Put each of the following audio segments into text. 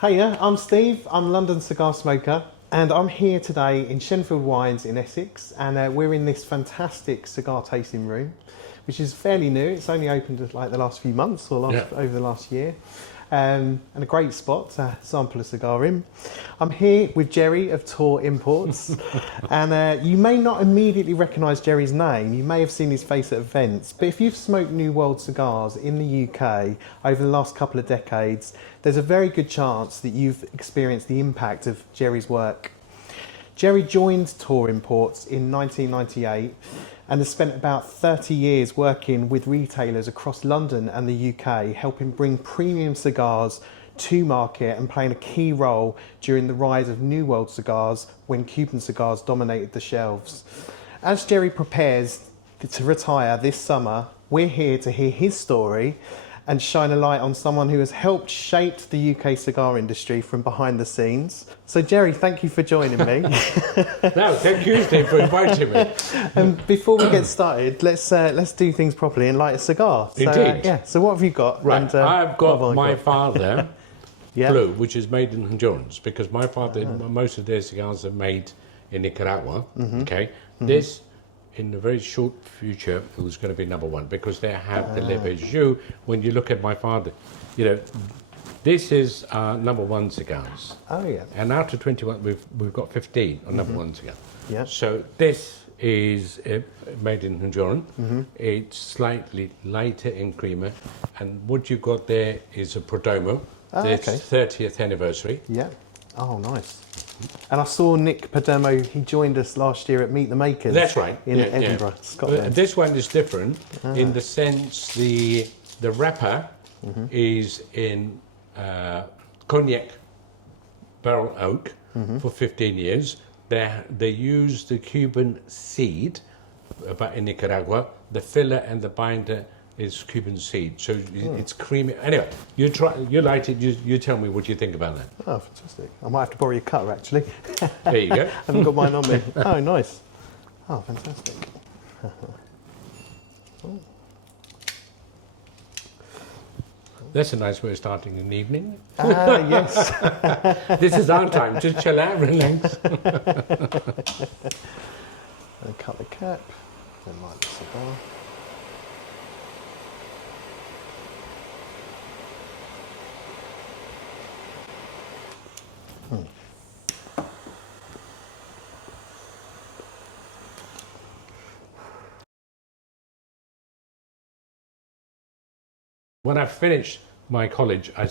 Hiya, I'm Steve, I'm a London cigar smoker, and I'm here today in Shenfield Wines in Essex, and we're in this fantastic cigar tasting room, which is fairly new. It's only opened like the last few months or over the last year. And a great spot to sample a cigar in. I'm here with Jerry of TOR Imports, and you may not immediately recognise Jerry's name. You may have seen his face at events, but if you've smoked New World cigars in the UK over the last couple of decades, there's a very good chance that you've experienced the impact of Jerry's work. Jerry joined TOR Imports in 1998 and has spent about 30 years working with retailers across London and the UK, helping bring premium cigars to market and playing a key role during the rise of New World cigars when Cuban cigars dominated the shelves. As Jerry prepares to retire this summer, we're here to hear his story and shine a light on someone who has helped shape the UK cigar industry from behind the scenes. So Jerry, thank you for joining me. No, thank you, Steve, for inviting me. Before we get started, let's do things properly and light a cigar. Indeed. Yeah, so what have you got? Right, And, I've got my father yeah. Blue, which is made in Honduras, because my father, most of their cigars are made in Nicaragua, okay? This, in the very short future, it was going to be #1 because they have the Le Bijou. When you look at my father, you know, this is #1 cigars. Oh yeah. And after 21, we've got 15 on #1 cigar. Yeah. So this is made in Honduras. It's slightly lighter in creamer, and what you've got there is a Perdomo. It's 30th anniversary. Yeah. Oh, nice. And I saw Nick Perdomo, he joined us last year at Meet the Makers. That's right. In Edinburgh, Scotland. This one is different in the sense the wrapper is in cognac barrel oak for 15 years. They use the Cuban seed, but in Nicaragua, the filler and the binder is Cuban seed, so it's creamy. Anyway, you light it. You tell me what you think about that. Oh, fantastic! I might have to borrow your cutter actually. There you go. I haven't got mine on me. Oh, nice. Oh, fantastic. That's a nice way of starting an evening. Yes. This is our time. Just chill out, relax. And cut the cap. Then light the cigar. When I finished my college, I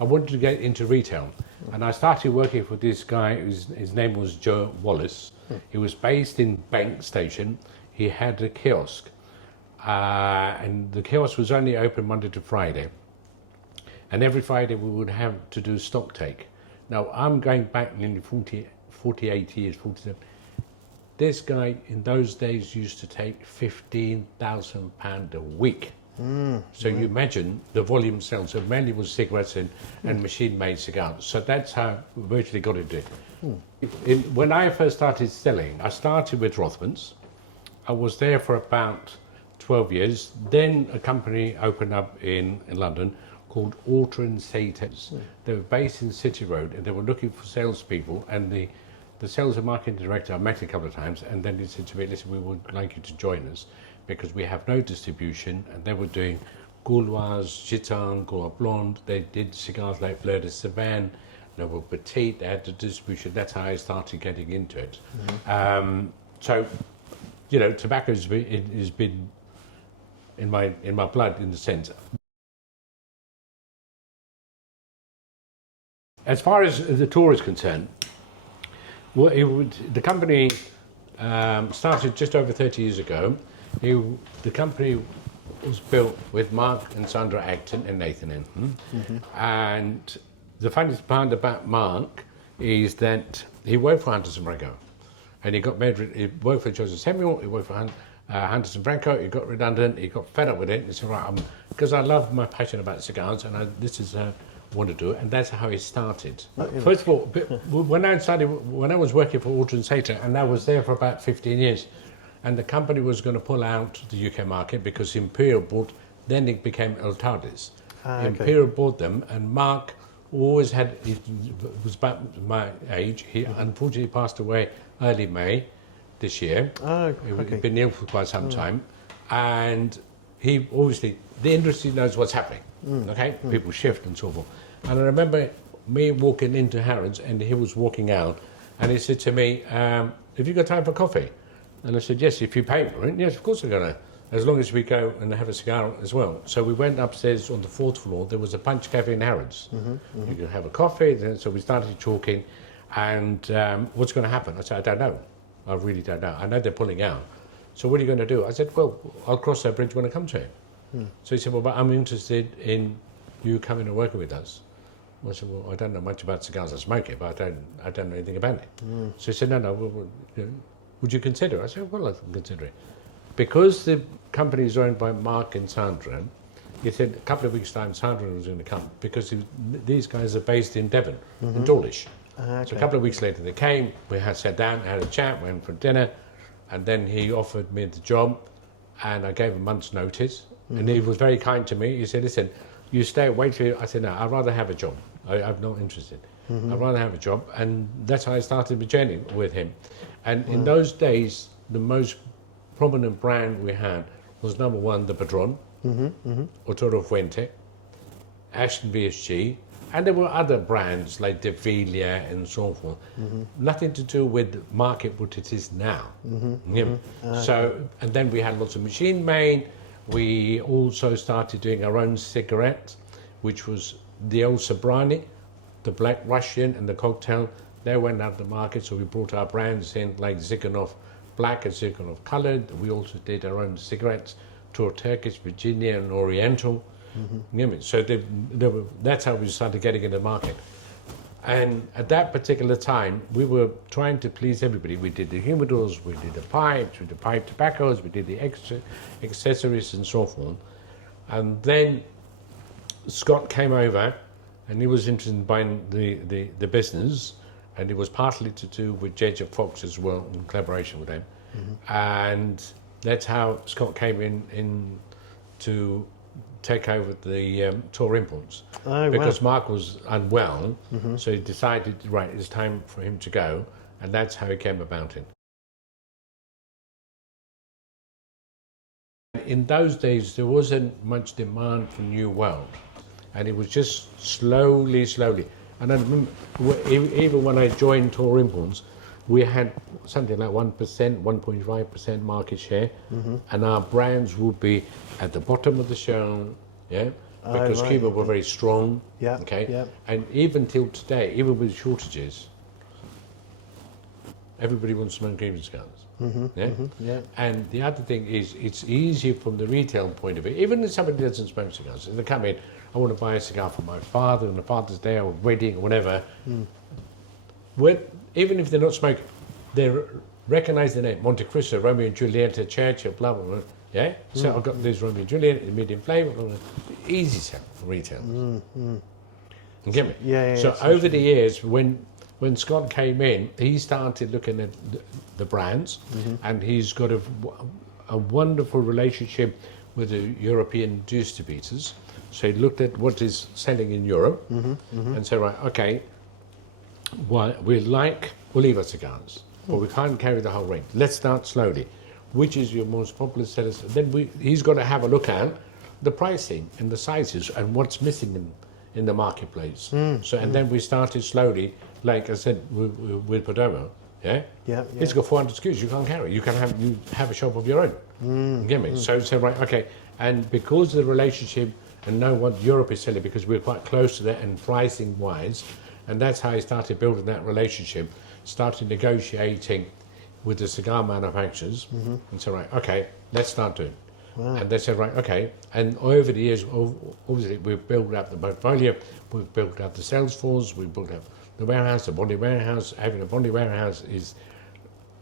wanted to get into retail, and I started working for this guy. His name was Joe Wallace. He was based in Bank Station. He had a kiosk, and the kiosk was only open Monday to Friday. And every Friday we would have to do stock take. Now, I'm going back nearly 48 years, 47. This guy in those days used to take £15,000 a week. So you imagine the volume sales. So mainly was cigarettes and machine-made cigars. So that's how we virtually got into it. When I first started selling, I started with Rothmans. I was there for about 12 years. Then a company opened up in London called Autons. They were based in City Road, and they were looking for salespeople. And the sales and marketing director, I met a couple of times, and then he said to me, listen, we would like you to join us, because we have no distribution. And they were doing Gauloise, Gitan, Gauloise Blonde. They did cigars like Fleur de Savane, Noble Petite. They had the distribution. That's how I started getting into it. So, you know, tobacco has been in my blood, in the sense. As far as the TOR is concerned, the company started just over 30 years ago. The company was built with Mark and Sandra Acton and Nathan Enton. And the funniest part about Mark is that he worked for Hunters and Franco, and he got married. He worked for Joseph Samuel. He worked for Hunters and Franco. He got redundant. He got fed up with it. And he said, right, because I love my passion about cigars, and this is want to do it, and that's how it started. First of all, when I was working for Alton Sater, and I was there for about 15 years, and the company was going to pull out the UK market because Imperial bought, then it became Altadis. Imperial bought them, and Mark always had, he was about my age. He unfortunately passed away early May this year. Oh, He'd okay. been ill for quite some time. And he obviously, the industry knows what's happening, okay? People shift and so forth. And I remember me walking into Harrods and he was walking out and he said to me, have you got time for coffee? And I said, yes, if you pay for it. Yes, of course I'm going to, as long as we go and have a cigar as well. So we went upstairs on the 4th floor. There was a punch cafe in Harrods. You could have a coffee. So we started talking. And what's going to happen? I said, I don't know. I really don't know. I know they're pulling out. So what are you going to do? I said, well, I'll cross that bridge when I come to it. So he said, well, but I'm interested in you coming and working with us. I said, well, I don't know much about cigars. I smoke it, but I don't know anything about it. So he said, no, would you consider it? I said, well, I can consider it. Because the company is owned by Mark and Sandra, he said a couple of weeks' time Sandra was going to come because these guys are based in Devon, in Dawlish. Okay. So a couple of weeks later they came, we sat down, had a chat, went for dinner, and then he offered me the job, and I gave a month's notice, and he was very kind to me. He said, listen, you stay, wait for you. I said, no, I'd rather have a job. I'm not interested. I'd rather have a job, and that's how I started the journey with him. And in those days, the most prominent brand we had was number one, the Padron, Otoro Fuente, Ashton BSG, and there were other brands like De Villa and so forth. Nothing to do with the market what it is now. So, and then we had lots of machine made. We also started doing our own cigarettes, which was the old Sobrani, the Black Russian and the cocktail. They went out of the market, so we brought our brands in like Ziganov Black and Ziganov Colored. We also did our own cigarettes, TOR Turkish, Virginia and Oriental. So that's how we started getting into the market. And at that particular time, we were trying to please everybody. We did the humidors, we did the pipes, we did the pipe tobaccos, we did the accessories and so forth. And then Scott came over and he was interested in buying the business, and it was partly to do with J.J. Fox as well, in collaboration with them. And that's how Scott came in to take over the TOR Imports. Oh, because wow. Mark was unwell, so he decided, right, it's time for him to go, and that's how he came about it. In those days, there wasn't much demand for New World, and it was just slowly. And I remember, even when I joined TOR Imports, we had something like 1%, 1.5% market share, and our brands would be at the bottom of the show, because right, Cuba were very strong, Yeah, okay? yeah. And even till today, even with shortages, everybody wants to smoke Cuban cigars, Yeah. And the other thing is, it's easier from the retail point of view. Even if somebody doesn't smoke cigars, if they come in, I want to buy a cigar for my father on a Father's Day or wedding or whatever, even if they're not smoking, they recognise the name, Monte Cristo, Romeo and Juliet, Churchill, blah, blah, blah. Yeah? So I've got this Romeo and Juliet, the medium flavour, blah, blah. Easy sell for retail. You get me? Yeah, so over the years, when Scott came in, he started looking at the brands, and he's got a wonderful relationship with the European distributors. So he looked at what is selling in Europe and said, right, okay, well, we like Oliva cigars, but we can't carry the whole range. Let's start slowly. Which is your most popular sellers? Then he's got to have a look at the pricing and the sizes and what's missing in the marketplace. And then we started slowly, like I said, with Perdomo. It's got 400 SKUs you can't carry. You can have a shop of your own. You get me? So right, okay. And because of the relationship and know what Europe is selling, because we're quite close to that and pricing wise, and that's how I started building that relationship, started negotiating with the cigar manufacturers, and said, right, okay, let's start doing. And they said, right, okay. And over the years, obviously, we've built up the portfolio, we've built up the sales force, we've built up the warehouse, the Bondi warehouse. Having a Bondi warehouse is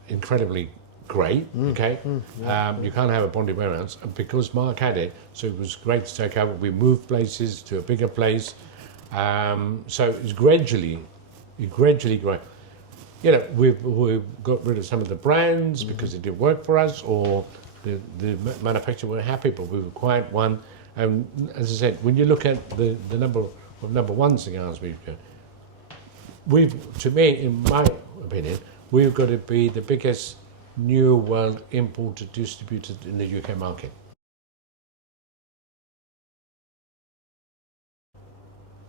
incredibly great, okay? You can't have a Bondi warehouse because Mark had it, so it was great to take over. We moved places to a bigger place. So it's gradually grew. You know, we've got rid of some of the brands because it didn't work for us, or the manufacturer weren't happy, but we acquired one. And as I said, when you look at the number of #1 cigars we've, to me, in my opinion, we've got to be the biggest New World importer distributor in the UK market.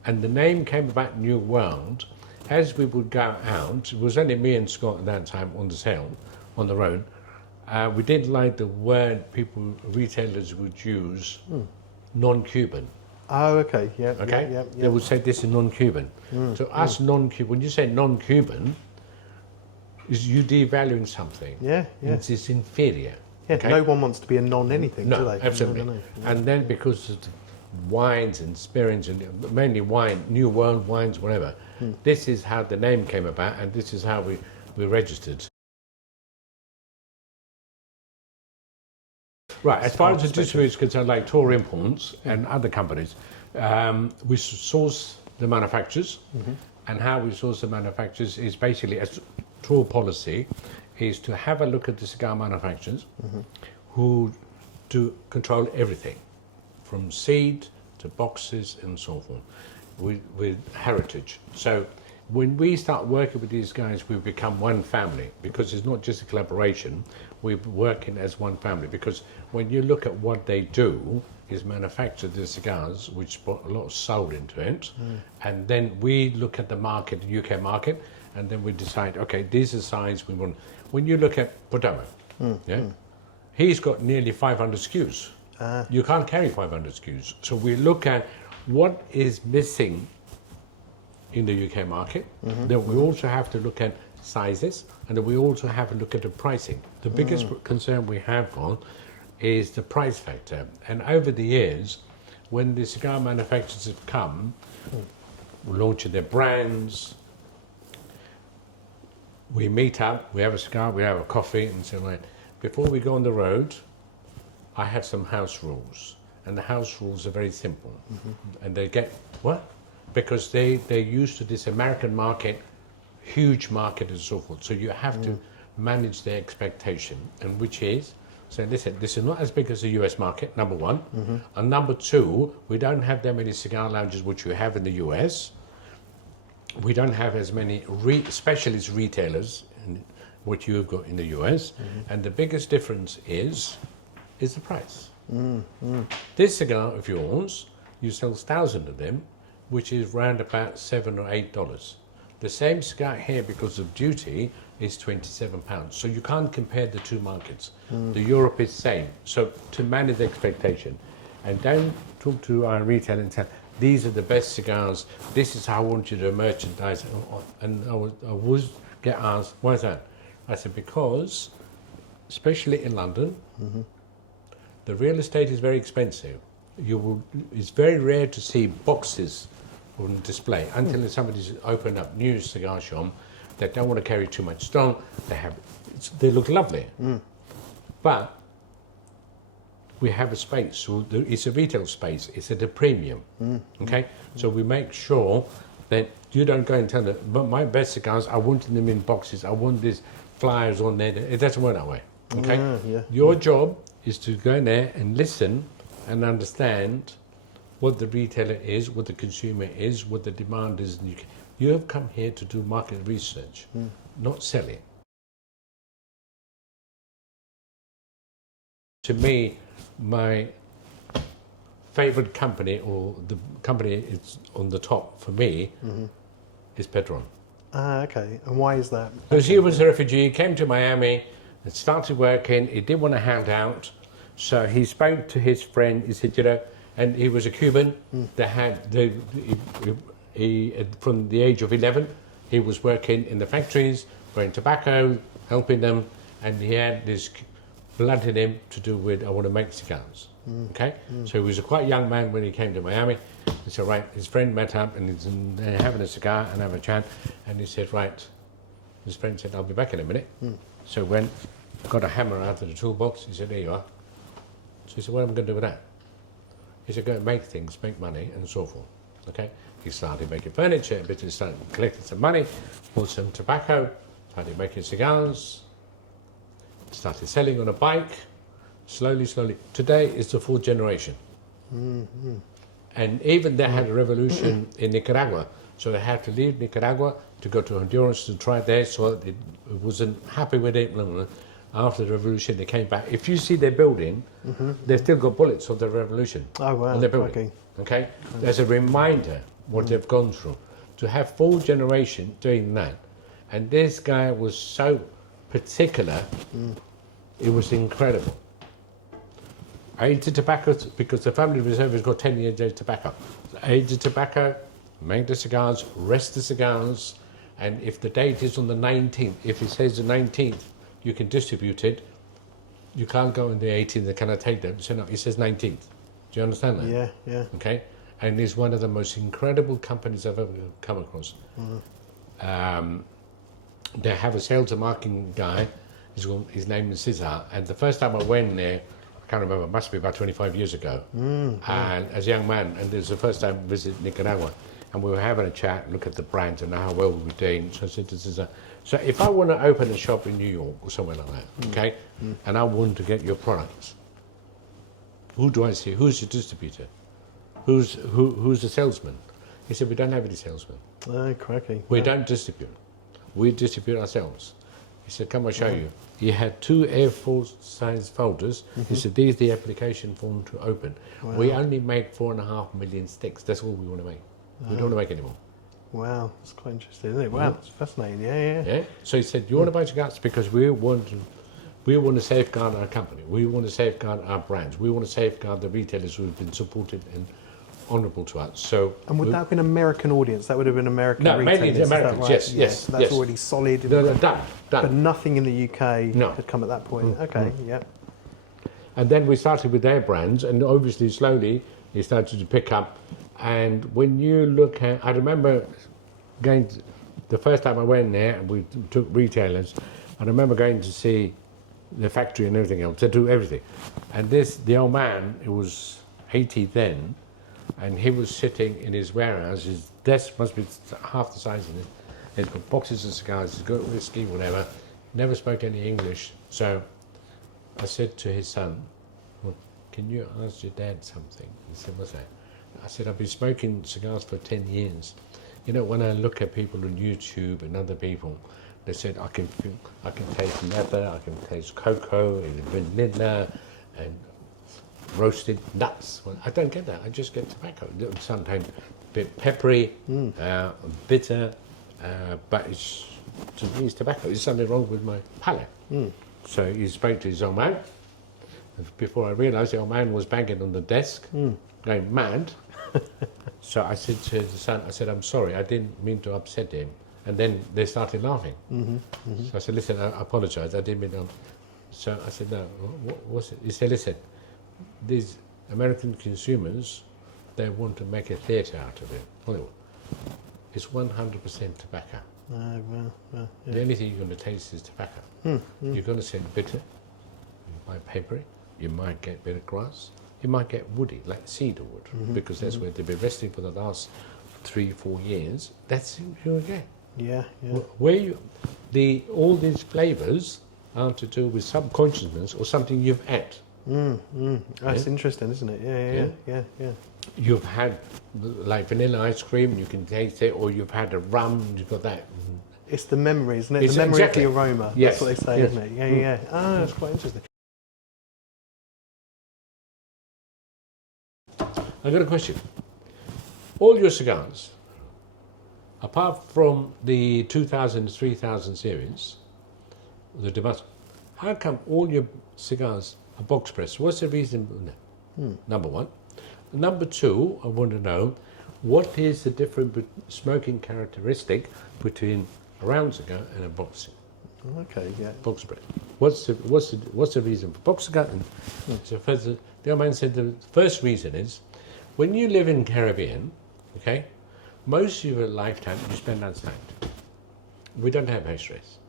And the name came about New World. As we would go out, it was only me and Scott at that time on the sale, on the road. We didn't like the word retailers would use, non-Cuban. Oh, okay, yeah, Okay? yeah. They would say this is non-Cuban. So us non-Cuban, when you say non-Cuban, is you devaluing something. Yeah. It's inferior. Yeah, okay? no one wants to be a non-anything, do No, they? absolutely. No. And then because of the wines and spirits, and mainly wine, New World wines, whatever, this is how the name came about, and this is how we registered. Right, as far as the distributors concerned, like TOR Imports and other companies, we source the manufacturers, and how we source the manufacturers is basically, as TOR policy, is to have a look at the cigar manufacturers who do control everything, from seed to boxes and so forth, with heritage. So when we start working with these guys, we become one family, because it's not just a collaboration, we're working as one family. Because when you look at what they do, is manufacture the cigars, which put a lot of soul into it, and then we look at the market, the UK market, and then we decide, okay, these are signs we want. When you look at Potomo, he's got nearly 500 SKUs. You can't carry 500 SKUs. So we look at what is missing in the UK market. Then we also have to look at sizes, and then we also have to look at the pricing. The biggest concern we have got is the price factor. And over the years, when the cigar manufacturers have come, launching their brands, we meet up, we have a cigar, we have a coffee, and say, right, before we go on the road, I have some house rules. And the house rules are very simple. And they get, what? Because they're used to this American market, huge market and so forth. So you have to manage their expectation, and which is, so listen, this is not as big as the US market, #1. And #2, we don't have that many cigar lounges which you have in the US. We don't have as many specialist retailers which you've got in the US. And the biggest difference is the price. This cigar of yours, you sell 1,000 of them, which is round about $7 or $8. The same cigar here, because of duty, is £27. So you can't compare the two markets. The Europe is same. So to manage the expectation, and don't talk to our retailer and tell, these are the best cigars, this is how I want you to merchandise. And I would get asked, why is that? I said, because, especially in London, the real estate is very expensive. It's very rare to see boxes on display until somebody's opened up new cigar shop that don't want to carry too much stock. They look lovely, but we have a space. So it's a retail space. It's at a premium. Okay, so we make sure that you don't go and tell them, but my best cigars, I want them in boxes. I want these flyers on there. It doesn't work that way. Okay, your job is to go in there and listen and understand what the retailer is, what the consumer is, what the demand is. You have come here to do market research, not sell it. To me, my favorite company, or the company is on the top for me, is Pedron. Okay. And why is that? Because he was a refugee, came to Miami, and started working. He didn't want to hand out, so he spoke to his friend. He said, and he was a Cuban. From the age of 11, he was working in the factories, growing tobacco, helping them, and he had this blood in him to do with, I want to make cigars. Okay, so he was a quite young man when he came to Miami. He said, right, his friend met up, and he's having a cigar and having a chat, and he said, right, his friend said, I'll be back in a minute. So went, got a hammer out of the toolbox. He said, there you are. So he said, what am I going to do with that? He said, go and make things, make money, and so forth. Okay, he started making furniture, he started collecting some money, bought some tobacco, started making cigars, started selling on a bike, slowly. Today is the 4th generation. And even they had a revolution in Nicaragua, so they had to leave Nicaragua to go to Honduras to try there, so it wasn't happy with it. Blah, blah, blah. After the revolution, they came back. If you see their building, they've still got bullets of the revolution on their building. Okay, there's a reminder what they've gone through. To have 4 generations doing that, and this guy was so particular, it was incredible. Age of tobacco, because the family reserve has got 10 years of tobacco. Age of tobacco, make the cigars, rest the cigars, and if the date is on the 19th, if it says the 19th, you can distribute it. You can't go on the 18th, they cannot take them. So no, it says 19th. Do you understand that? Yeah, yeah. Okay? And it's one of the most incredible companies I've ever come across. They have a sales and marketing guy, his name is Cigar, and the first time I went there, I can't remember, it must be about 25 years ago, and as a young man, and it was the first time I visited Nicaragua, and we were having a chat, look at the brands and how well we were doing. So I said to Cigar, so if I want to open a shop in New York or somewhere like that, okay, and I want to get your products, who do I see? Who's the distributor? Who's the salesman? He said, we don't have any salesmen. Oh, crikey. We don't distribute. We distribute ourselves. He said, come, I'll show you. He had 2 A4 size folders. He said, these are the application form to open. We only make 4.5 million sticks. That's all we want to make. We don't want to make any more. Wow, that's quite interesting, isn't it? Wow, it's fascinating. Yeah. So he said, you want to buy cigars? Because we want to safeguard our company. We want to safeguard our brands. We want to safeguard the retailers who have been supported and honourable to us. So, and would that have been American audience? That would have been American retailers? No, mainly the Americans, right? yes. So that's already solid. Done. But nothing in the UK had come at that point. Okay, yeah. And then we started with their brands, and obviously slowly it started to pick up. And when you look at, I remember going to, the first time I went there, and we took retailers, I remember going to see the factory and everything else. They do everything. And the old man, it was 80 then, and he was sitting in his warehouse. His desk must be half the size of it. He's got boxes of cigars, he's got whiskey, whatever. Never spoke any English. So I said to his son, well, can you ask your dad something? He said, what's that? I said, I've been smoking cigars for 10 years. You know, when I look at people on YouTube and other people, they said, I can taste leather, I can taste cocoa and vanilla and roasted nuts. Well, I don't get that. I just get tobacco. Sometimes a bit peppery, bitter, but it's, to me, it's tobacco. There's something wrong with my palate. So he spoke to his old man. Before I realised, the old man was banging on the desk, going mad. So I said to the son, I said, I'm sorry, I didn't mean to upset him. And then they started laughing. So I said, listen, I apologise, I didn't mean to. So I said, no, what's it? He said, listen, these American consumers, they want to make a theatre out of it. Hollywood. It's 100% tobacco. Yeah. The only thing you're going to taste is tobacco. You're going to say bitter, you might peppery, you might get a bit of grass, you might get woody, like cedar wood, because that's where they've been resting for the last 3-4 years. That's what you're going to get. Yeah. Where all these flavours are to do with subconsciousness or something you've ate. That's interesting, isn't it? Yeah. You've had like vanilla ice cream, you can taste it, or you've had a rum, you've got that. It's the memory, isn't it? It's the memory exactly. of the aroma. Yes. That's what they say, isn't it? Yeah. Oh, that's quite interesting. I've got a question. All your cigars, apart from the 2000 3000 series, the Demas, how come all your cigars are box pressed? What's the reason? Number one. Number two, I want to know, what is the different smoking characteristic between a round cigar and a box cigar? Okay, yeah. Box press. What's the reason for box cigar? So first, the old man said the first reason is, when you live in Caribbean, okay, most of your lifetime you spend outside. We don't have house stress.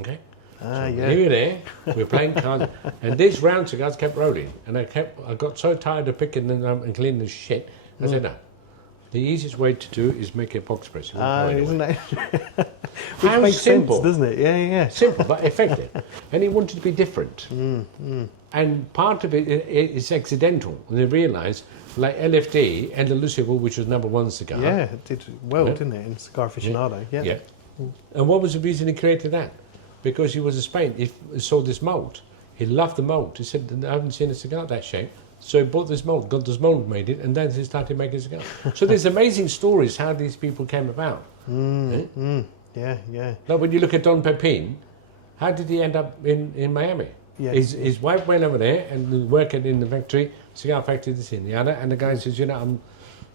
Okay? Yeah. We were there, we were playing cards, and these round cigars kept rolling. And I got so tired of picking them up and cleaning the shit, I said, no, The easiest way to do is make a box press. It won't go anywhere. Isn't it? Which How makes simple. sense, doesn't it? Yeah, yeah. Simple but effective. And he wanted to be different. And part of it is accidental. And they realised, like LFD, Andalusia, which was #1 cigar. Yeah, it did well, Yeah. didn't it, in Cigar Aficionado? Yeah. Yeah. And what was the reason he created that? Because he was in Spain. He saw this mould. He loved the mould. He said, I haven't seen a cigar that shape. So he bought this mould, got this mould, made it, and then he started making cigars. So there's amazing stories how these people came about. Yeah, yeah. Like when you look at Don Pepin, how did he end up in Miami? Yeah. His wife went over there and working in the factory, cigar factory, this and the other, and the guy says, you know, I'm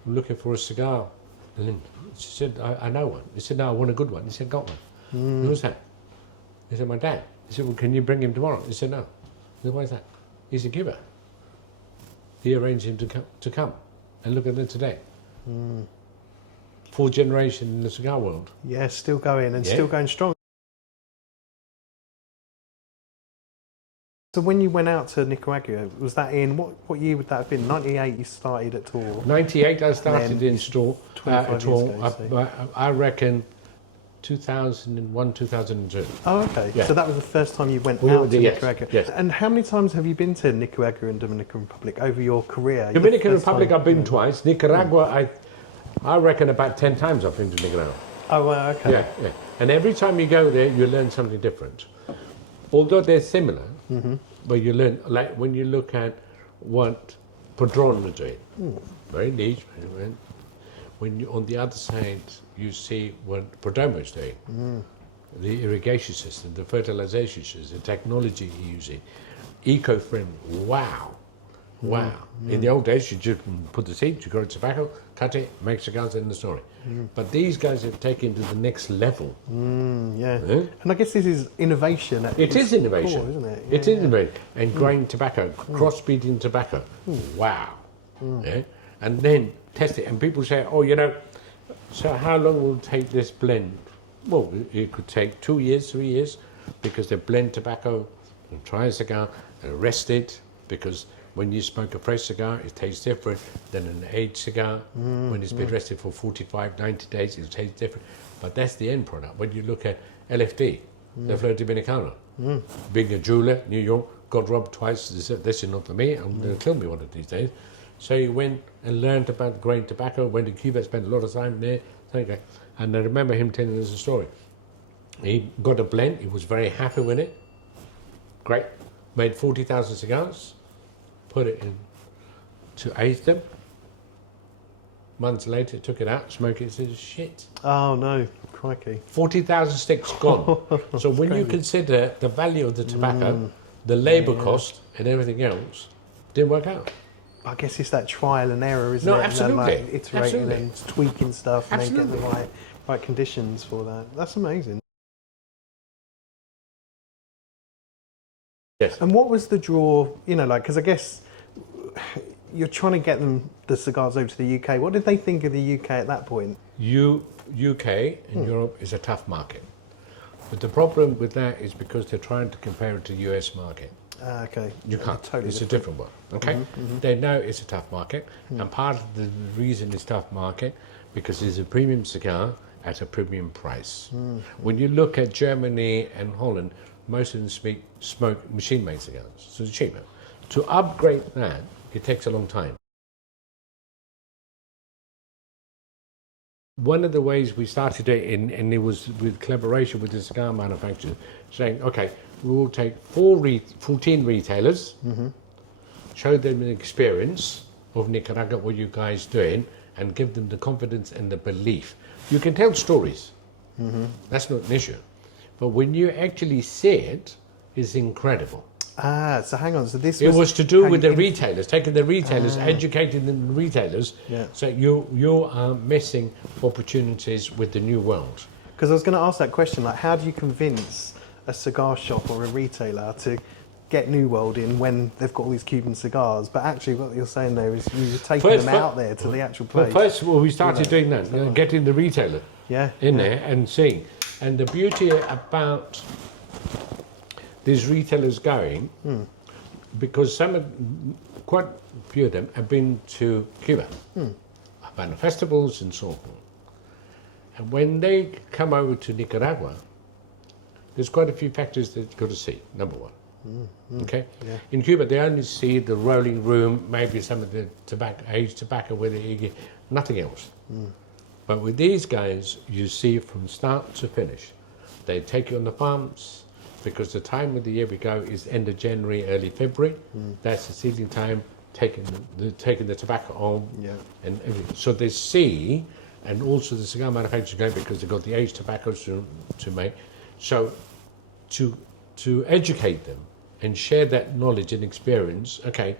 looking for a cigar. And then she said, I know one. He said, no, I want a good one. He said, got one. Who's that? He said, my dad. He said, well, can you bring him tomorrow? He said, no. He said, why is that? He's a Cuba. He arranged him to come. And look at it today. 4th generation in the cigar world. Yeah, still going and still going strong. So when you went out to Nicaragua, was that in, what year would that have been? 98 you started at TOR? 98 I started in store. 25 TOR, years ago, I reckon 2001, 2002. Oh, okay. Yeah. So that was the first time you went We out went to there, yes, Nicaragua. yes. And how many times have you been to Nicaragua and Dominican Republic over your career? Dominican The first Republic time- I've been twice. Nicaragua, I reckon about 10 times I've been to Nicaragua. Oh, well, okay. Yeah, yeah. And every time you go there, you learn something different. Although they're similar, but you learn, like when you look at what Padron are doing, very niche. When you, on the other side, you see what Perdomo is doing, the irrigation system, the fertilization system, the technology he's using, eco-friendly. Wow. Wow. In the old days, you just put the seed, you grow tobacco, cut it, make cigars, end the story. But these guys have taken it to the next level. Yeah. Yeah. And I guess this is innovation. At It its is innovation. core, isn't it? It is innovation. And growing tobacco, cross-breeding tobacco. Wow. Yeah. And then test it. And people say, oh, you know, so how long will it take this blend? Well, it could take 2 years, 3 years, because they blend tobacco and try a cigar and rest it, because when you smoke a fresh cigar, it tastes different than an aged cigar. When it's been rested for 45, 90 days, it tastes different. But that's the end product. When you look at LFD, the Flor Dominicana, being a jeweler, New York, got robbed twice. They said, this is not for me. I'm going to kill me one of these days. So he went and learned about grain tobacco, went to Cuba, spent a lot of time there. Okay. And I remember him telling us a story. He got a blend. He was very happy with it. Great. Made 40,000 cigars. Put it in to age them. Months later, took it out, smoked it, said, shit. Oh, no. Crikey. 40,000 sticks gone. So when you consider the value of the tobacco, the labour cost and everything else, didn't work out. I guess it's that trial and error, isn't No, it? absolutely. And then, like, iterating Absolutely. and tweaking stuff and then getting the Absolutely. right conditions for that. That's amazing. Yes. And what was the draw, you know, like, because I guess you're trying to get them, the cigars, over to the UK. What did they think of the UK at that point? UK and Europe is a tough market. But the problem with that is because they're trying to compare it to the US market. Okay. You can't. Totally It's a different one. Okay? They know it's a tough market. And part of the reason it's tough market because it's a premium cigar at a premium price. When you look at Germany and Holland, most of them smoke machine-made cigars, so it's cheaper. To upgrade that, it takes a long time. One of the ways we started it, and it was with collaboration with the cigar manufacturer, saying, okay, we will take 14 retailers, show them the experience of Nicaragua, what you guys doing, and give them the confidence and the belief. You can tell stories. That's not an issue. But when you actually see it, it's incredible. Ah, so hang on. So this It was to do with the hanging- retailers, taking the retailers, educating the retailers. Yeah. So you are missing opportunities with the new world. Because I was going to ask that question, like, how do you convince a cigar shop or a retailer to get New World in when they've got all these Cuban cigars? But actually, what you're saying there is you're taking First- them out there to the actual Well, place. first of all, we started doing that, getting the retailer Yeah. in there and seeing. And the beauty about these retailers going, quite a few of them have been to Cuba. Havana festivals and so on. And when they come over to Nicaragua, there's quite a few factors that you've got to see, number one. Okay? Yeah. In Cuba, they only see the rolling room, maybe some of the tobacco, aged tobacco with it, nothing else. But with these guys, you see from start to finish. They take you on the farms, because the time of the year we go is end of January, early February. That's the seeding time, taking the tobacco on and everything. So they see, and also the cigar manufacturers go because they've got the aged tobaccos to make. So to educate them and share that knowledge and experience, okay,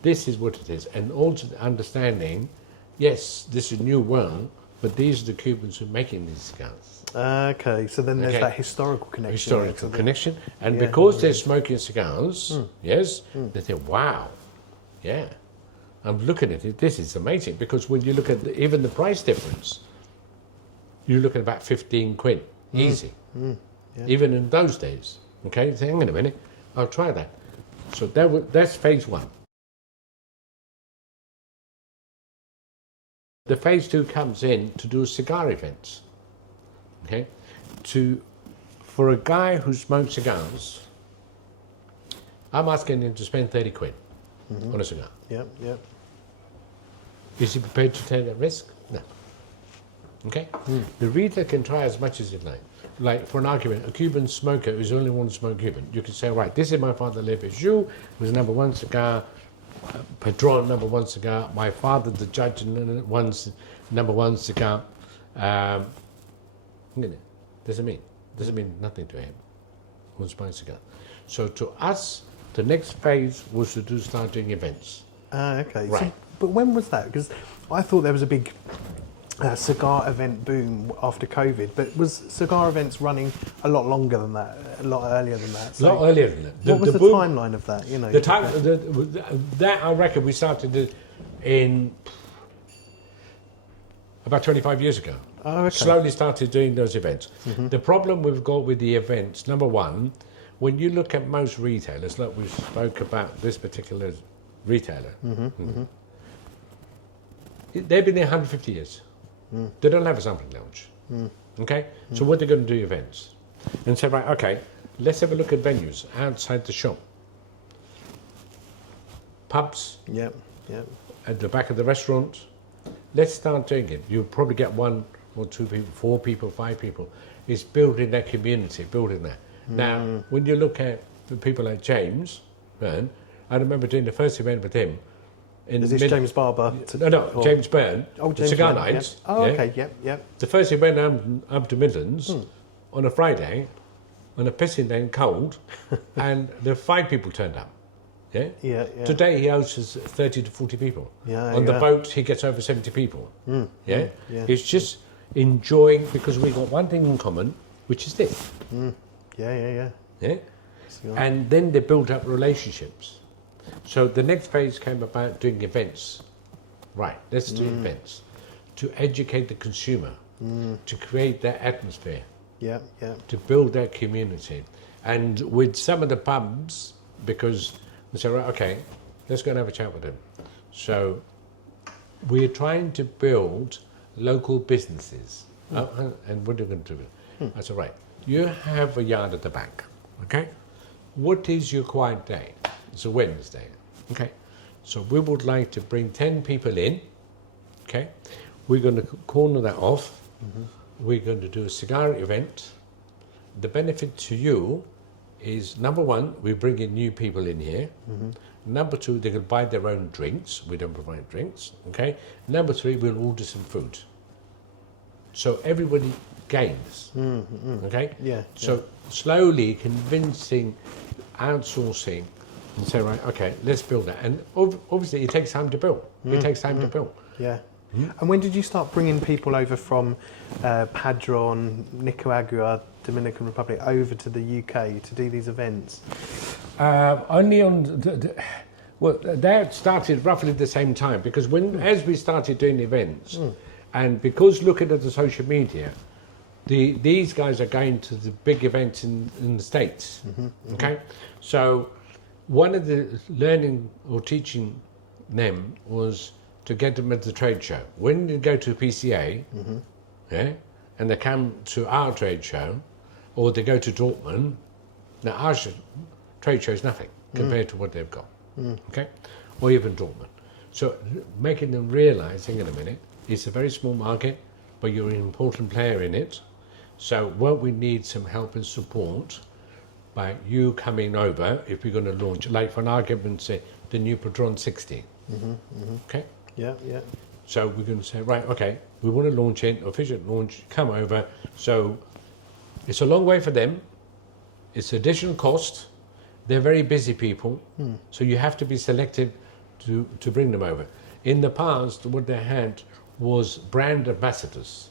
this is what it is. And also the understanding, yes, this is a new world, but these are the Cubans who are making these cigars. Okay, so then there's that historical connection. Historical connection. And because they're smoking cigars, yes, they think, wow, yeah. I'm looking at it, this is amazing. Because when you look at even the price difference, you look at about 15 quid, easy. Even in those days. Okay, so hang on a minute, I'll try that. So that's phase one. The phase two comes in to do cigar events. Okay, for a guy who smokes cigars, I'm asking him to spend 30 quid on a cigar. Yep. Is he prepared to take that risk? No. Okay? The retailer can try as much as he'd like. Like, for an argument, a Cuban smoker who's only one to smoke Cuban, you can say, right, this is my father, Le Bijou, was number one cigar, Padron, number one cigar, my father, the judge, number one cigar. Doesn't mean nothing to him. Who's buying cigar? So to us, the next phase was to start doing events. Okay. Right. So, but when was that? Because I thought there was a big cigar event boom after COVID, but was cigar events running a lot longer than that, a lot earlier than that? So a lot earlier than that. What was the timeline of that? You know, the time that I reckon we started in about 25 years ago. Oh, okay. Slowly started doing those events. The problem we've got with the events, number one, when you look at most retailers, like we spoke about this particular retailer, they've been there 150 years. They don't have a sampling lounge. Okay? So what they're going to do events. And say, right, okay, let's have a look at venues outside the shop. Pubs. Yep. At the back of the restaurant. Let's start doing it. You'll probably get 1 or 2 people, 4 people, 5 people. It's building that community, building that. Now, when you look at the people like James Byrne, I remember doing the first event with him. Is this James Barber? James Byrne. Oh, James Cigar Byrne, Nights. Yep. Oh, okay, yep. The first event up to Midlands on a Friday, on a pissing day and cold, and there 5 people turned up. Yeah. Today he hosts 30 to 40 people. On the boat he gets over 70 people. It's just enjoying, because we've got one thing in common, which is this. Yeah. And then they build up relationships. So the next phase came about doing events. Right, let's do events to educate the consumer, to create that atmosphere, to build that community. And with some of the pubs, because we said, right, okay, let's go and have a chat with them. So we're trying to build local businesses. And what are you going to do? I said, right, you have a yard at the back, okay? What is your quiet day? It's a Wednesday, okay? So we would like to bring 10 people in, okay? We're going to corner that off. We're going to do a cigar event. The benefit to you is, number one, we bring in new people in here. Number two, they can buy their own drinks. We don't provide drinks, okay? Number three, we'll order some food. So everybody gains, okay? So slowly convincing, outsourcing, and say, right, okay, let's build that. And obviously it takes time to build. It takes time to build. And when did you start bringing people over from Padron, Nicaragua, Dominican Republic, over to the UK to do these events? Only on well, that started roughly at the same time, because as we started doing events, and because looking at the social media, these guys are going to the big events in the States, okay? So one of the learning or teaching them was to get them at the trade show. When you go to PCA, yeah, and they come to our trade show, or they go to Dortmund, now our trade show is nothing compared to what they've got, okay? Or even Dortmund. So making them realise, hang on a minute, it's a very small market, but you're an important player in it. So what we need some help and support by you coming over if we're going to launch, like for an argument, say the new Patron 60, okay? Yeah, yeah. So we're going to say, right, okay, we want to launch it, official launch, come over. So it's a long way for them. It's additional cost. They're very busy people. So you have to be selective to bring them over. In the past, what they had was brand ambassadors.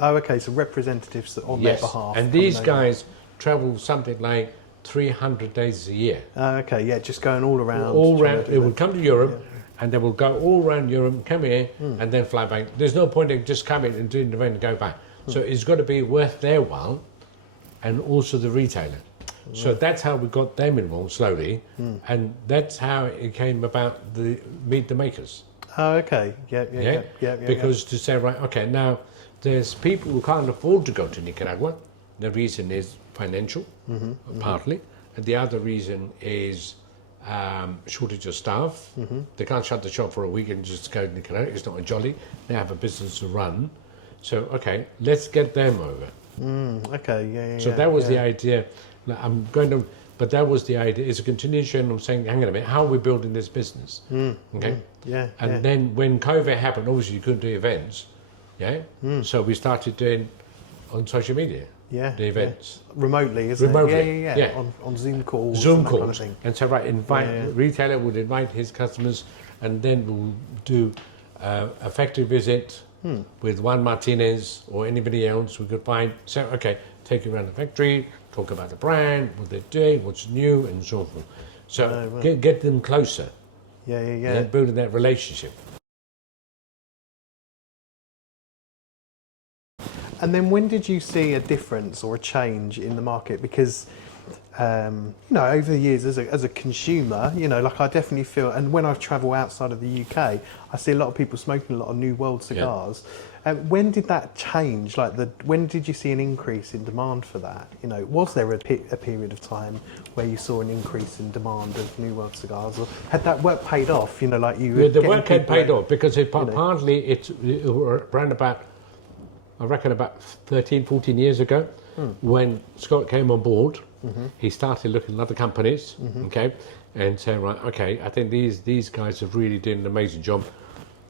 Oh, okay, so representatives on their behalf. And these guys travel something like 300 days a year. Okay, yeah, just going all around. All around. They will come to Europe, and they will go all around Europe, come here, and then fly back. There's no point in just coming and doing the event and go back. So it's got to be worth their while, and also the retailer. So that's how we got them involved slowly, and that's how it came about the Meet the Makers. Oh, okay, yeah. Because to say, right, okay, now there's people who can't afford to go to Nicaragua. The reason is financial, partly, and the other reason is shortage of staff. They can't shut the shop for a week and just go to Nicaragua. It's not a jolly. They have a business to run. So, okay, let's get them over. Okay, yeah. So that was the idea. I'm going to, but that was the idea. It's a continuation of saying, hang on a minute, how are we building this business? Okay. Yeah. And then when COVID happened, obviously you couldn't do events. Yeah. So we started doing on social media. Yeah. The events. Remotely, isn't Remotely, it? Yeah. On Zoom calls. and that kind of thing. And so retailer would invite his customers, and then we'll do a factory visit with Juan Martinez or anybody else we could find. So, okay, take you around the factory, talk about the brand, what they're doing, what's new, and so forth. So get them closer. Yeah. Building that relationship. And then when did you see a difference or a change in the market? Because, over the years as a consumer, like I definitely feel, and when I travel outside of the UK, I see a lot of people smoking a lot of New World cigars. When did that change? When did you see an increase in demand for that? Was there a period of time where you saw an increase in demand of New World cigars, or had that work paid off? The work had paid off because partly it's around about, I reckon about 13, 14 years ago, when Scott came on board, he started looking at other companies, okay, and saying, right, okay, I think these guys have really done an amazing job.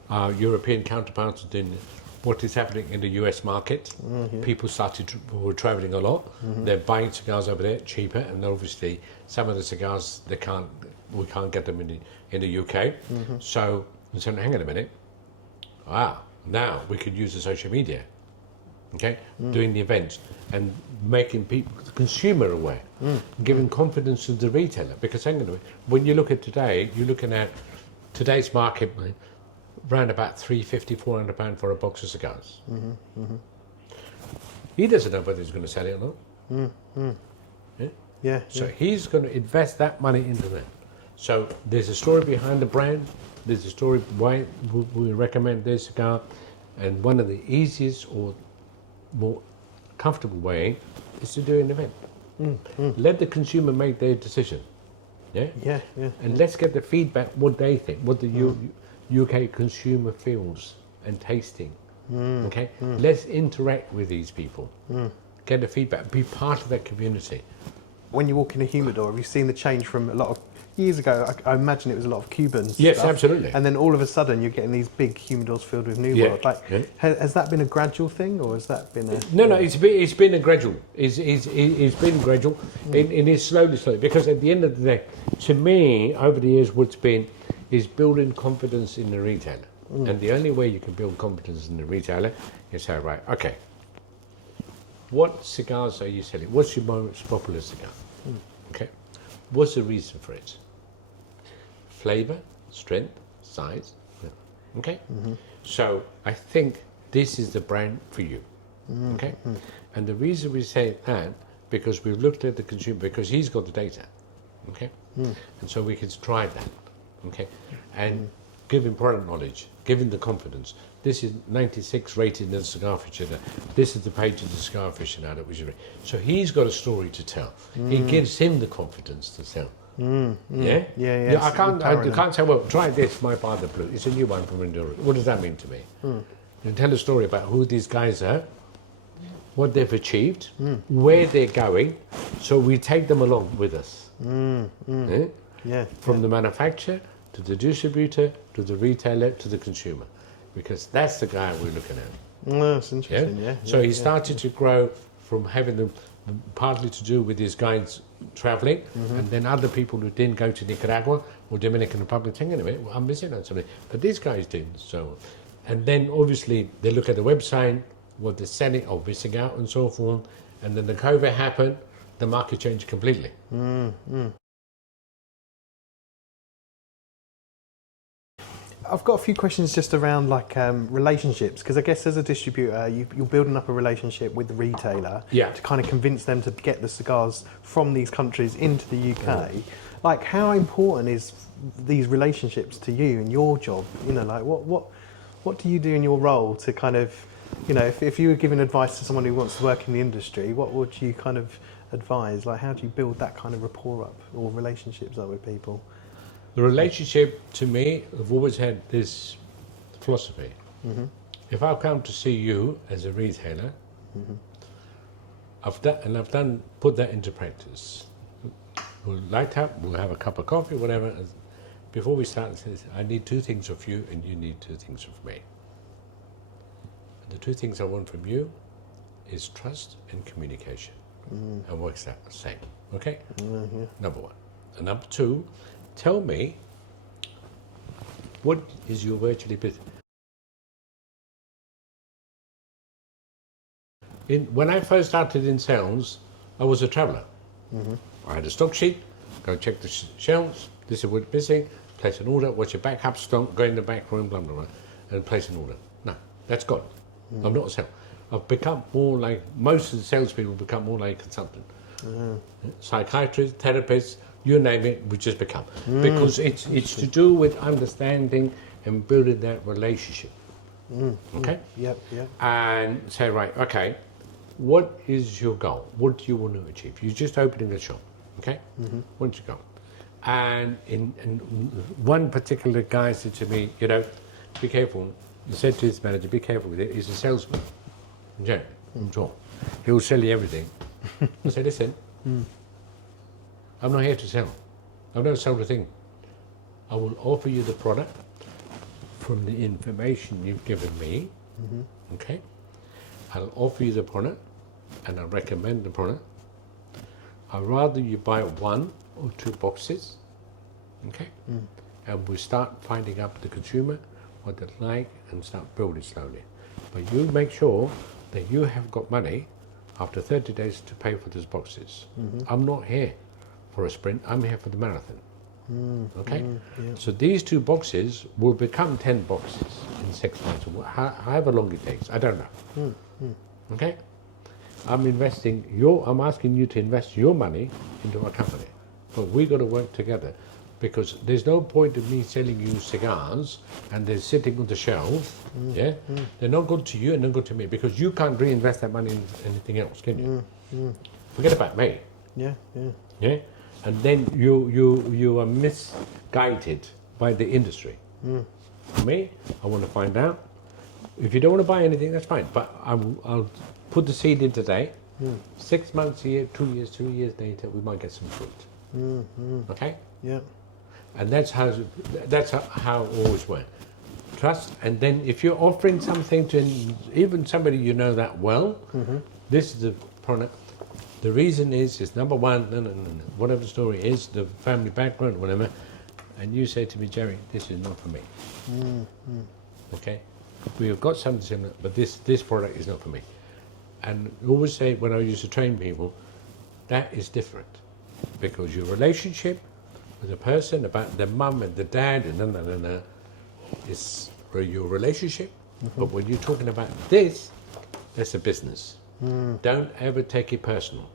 Our European counterparts are doing what is happening in the US market. People were traveling a lot. They're buying cigars over there cheaper, and obviously some of the cigars we can't get them in the UK. So we said, hang on a minute. Now we could use the social media. Okay, doing the events and making people, the consumer aware, giving confidence to the retailer. Because when you look at today, you're looking at today's market around about £350, £400 for a box of cigars. He doesn't know whether he's going to sell it or not. Yeah. So he's going to invest that money into that. So there's a story behind the brand. There's a story why we recommend this cigar, and one of the easiest or more comfortable way is to do an event. Let the consumer make their decision. Yeah. And let's get the feedback, what they think, what the UK consumer feels and tasting. Okay, let's interact with these people. Get the feedback. Be part of that community. When you walk in a humidor, have you seen the change from a lot of years ago? I imagine it was a lot of Cubans. Yes, stuff, absolutely. And then all of a sudden, you're getting these big humidors filled with New World. Has that been a gradual thing, or has that been a? No. It's been a gradual. It's been gradual. It is slowly. Because at the end of the day, to me, over the years, what's been is building confidence in the retailer. And the only way you can build confidence in the retailer is say, right, okay, what cigars are you selling? What's your most popular cigar? Okay, what's the reason for it? Flavor, strength, size. Okay, so I think this is the brand for you. Okay, and the reason we say that because we've looked at the consumer, because he's got the data. Okay, and so we can try that. Okay, and give him product knowledge, giving the confidence. This is 96 rated in the cigar aficionado. This is the page of the cigar aficionado, which is so he's got a story to tell. It gives him the confidence to tell. Yeah? Yeah. I can't say, well, try this, my father blue. It's a new one from Honduras. What does that mean to me? You tell a story about who these guys are, what they've achieved, where they're going, so we take them along with us. From the manufacturer to the distributor to the retailer to the consumer, because that's the guy we're looking at. That's interesting. So he started to grow from having them partly to do with his guides traveling, and then other people who didn't go to Nicaragua or Dominican Republic thinking, anyway, I'm missing out something. But these guys didn't. So, and then obviously they look at the website, what they're selling, missing out and so forth. And then the COVID happened, the market changed completely. I've got a few questions just around like relationships, because I guess as a distributor, you're building up a relationship with the retailer to kind of convince them to get the cigars from these countries into the UK. Like, how important is these relationships to you and your job? You know, like what do you do in your role to kind of, you know, if you were giving advice to someone who wants to work in the industry, what would you kind of advise? Like, how do you build that kind of rapport up or relationships up with people? The relationship, to me, I've always had this philosophy. If I've come to see you as a retailer, I've put that into practice. We'll light up, we'll have a cup of coffee, whatever. Before we start, I need two things of you and you need two things of me. The two things I want from you is trust and communication. And works out the same, okay? Number one. And number two, tell me, what is your virtually business? When I first started in sales, I was a traveller. I had a stock sheet, go check the shelves, this is what's missing, place an order, what's your backup stock, go in the back room, blah, blah, blah, and place an order. No, that's gone. I'm not a seller. I've become more like, most of the salespeople become more like a consultant. Psychiatrists, therapists, you name it, we just become. Because it's to do with understanding and building that relationship. Okay? Yep. And say, right, okay, what is your goal? What do you want to achieve? You're just opening a shop, okay? What's your goal? And one particular guy said to me, you know, be careful. He said to his manager, be careful with it. He's a salesman. Jerry, John. He'll sell you everything. I said, listen, I'm not here to sell. I've never sold a thing. I will offer you the product from the information you've given me, okay? I'll offer you the product and I'll recommend the product. I'd rather you buy 1 or 2 boxes, okay? And we start finding out the consumer, what they like, and start building slowly. But you make sure that you have got money after 30 days to pay for those boxes. I'm not here for a sprint, I'm here for the marathon. Okay? So these 2 boxes will become 10 boxes in 6 months, or however long it takes, I don't know. Okay? I'm asking you to invest your money into our company. But we got to work together, because there's no point of me selling you cigars and they're sitting on the shelf, they're not good to you and not good to me, because you can't reinvest that money in anything else, can you? Forget about me. Yeah? And then you are misguided by the industry. For me, I want to find out. If you don't want to buy anything, that's fine, but I'll put the seed in today. 6 months, a year, 2 years, 3 years later, we might get some fruit. Okay? Yeah. And that's how it always works. Trust, and then if you're offering something to even somebody you know that well, this is the product. The reason is number one, no, whatever the story is, the family background, whatever, and you say to me, Jerry, this is not for me. Okay? We have got something similar, but this product is not for me. And I always say, when I used to train people, that is different, because your relationship with a person about their mum and the dad and is for your relationship. But when you're talking about this, that's a business. Don't ever take it personal.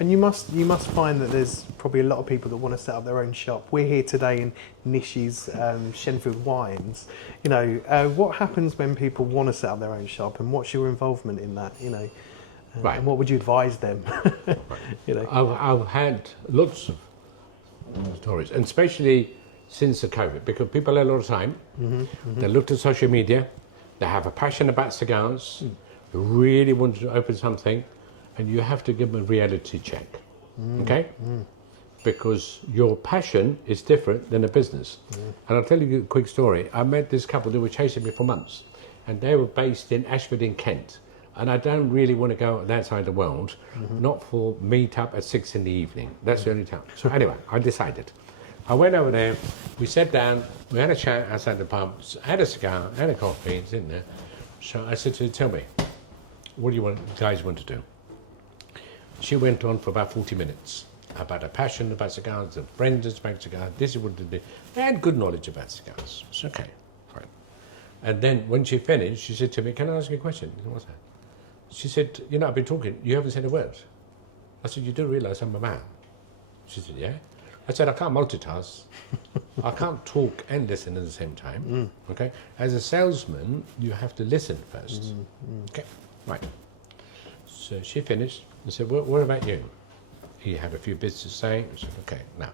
And you must find that there's probably a lot of people that want to set up their own shop. We're here today in Nish's Shenfield Wines. You know, what happens when people want to set up their own shop, and what's your involvement in that? You know, Right. and what would you advise them? You know, I've had lots of stories, and especially since the COVID, because people had a lot of time. They looked at social media, they have a passion about cigars, they really want to open something, and you have to give them a reality check, okay? Because your passion is different than a business. And I'll tell you a quick story. I met this couple, they were chasing me for months, and they were based in Ashford in Kent. And I don't really want to go that side of the world, not for meet up at 6 in the evening. That's the only time. So anyway, I decided. I went over there, we sat down, we had a chat outside the pub, had a cigar, had a coffee, sitting there. So I said to her, tell me, what do you guys want to do? She went on for about 40 minutes about her passion about cigars, her friends about cigars, this is what they do. They had good knowledge about cigars. It's okay, fine. And then when she finished, she said to me, can I ask you a question? What's that? She said, you know, I've been talking, you haven't said a word. I said, you do realise I'm a man? She said, yeah. I said, I can't multitask. I can't talk and listen at the same time. Okay? As a salesman, you have to listen first. Okay, right. So she finished and said, what about you? He had a few bits to say. I said, okay, now.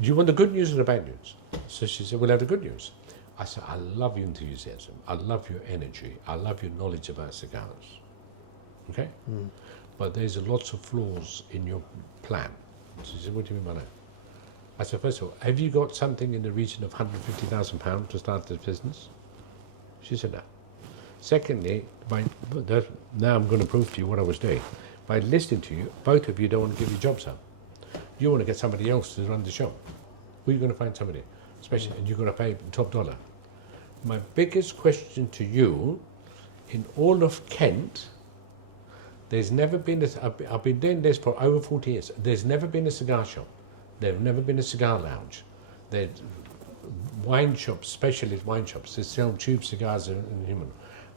Do you want the good news or the bad news? So she said, we'll have the good news. I said, I love your enthusiasm. I love your energy. I love your knowledge about cigars. Okay? But there's lots of flaws in your plan. She said, what do you mean by that? I said, first of all, have you got something in the region of £150,000 to start this business? She said, no. Secondly, now I'm going to prove to you what I was doing. By listening to you, both of you don't want to give your jobs up. You want to get somebody else to run the shop. Where are you going to find somebody? Especially, and you're going to pay top dollar. My biggest question to you, in all of Kent, there's never been this, I've been doing this for over 40 years. There's never been a cigar shop. There's never been a cigar lounge. There's wine shops, specialist wine shops, that sell tube cigars and human.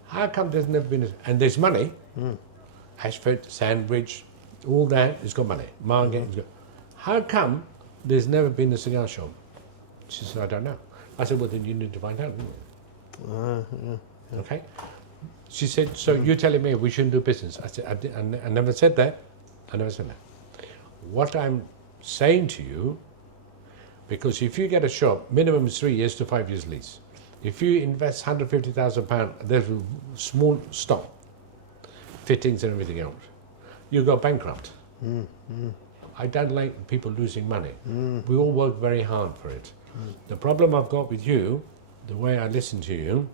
How come there's never been and there's money. Ashford, Sandwich, all that has got money. Margate has got. How come there's never been a cigar shop? She said, I don't know. I said, well, then you need to find out, didn't you? Okay. She said, so you're telling me we shouldn't do business? I said, I never said that. I never said that. What I'm saying to you, because if you get a shop, minimum is 3 years to 5 years lease. If you invest £150,000, there's a small stock, fittings and everything else, you go bankrupt. I don't like people losing money. We all work very hard for it. The problem I've got with you, the way I listen to you,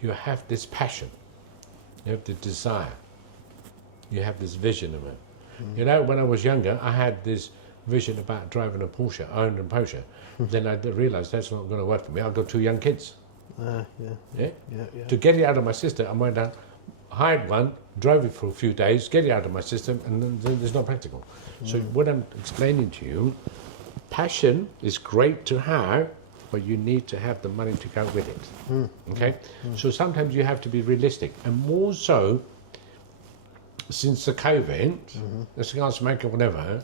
you have this passion, you have the desire, you have this vision of it. You know, when I was younger, I had this vision about driving a Porsche, I owned a Porsche. Then I realised that's not going to work for me. I've got 2 young kids. To get it out of my system, I went out, hired one, drove it for a few days, get it out of my system, and then it's not practical. So what I'm explaining to you, passion is great to have, but you need to have the money to go with it. Okay? So sometimes you have to be realistic, and more so since the COVID, the cigar maker, whatever,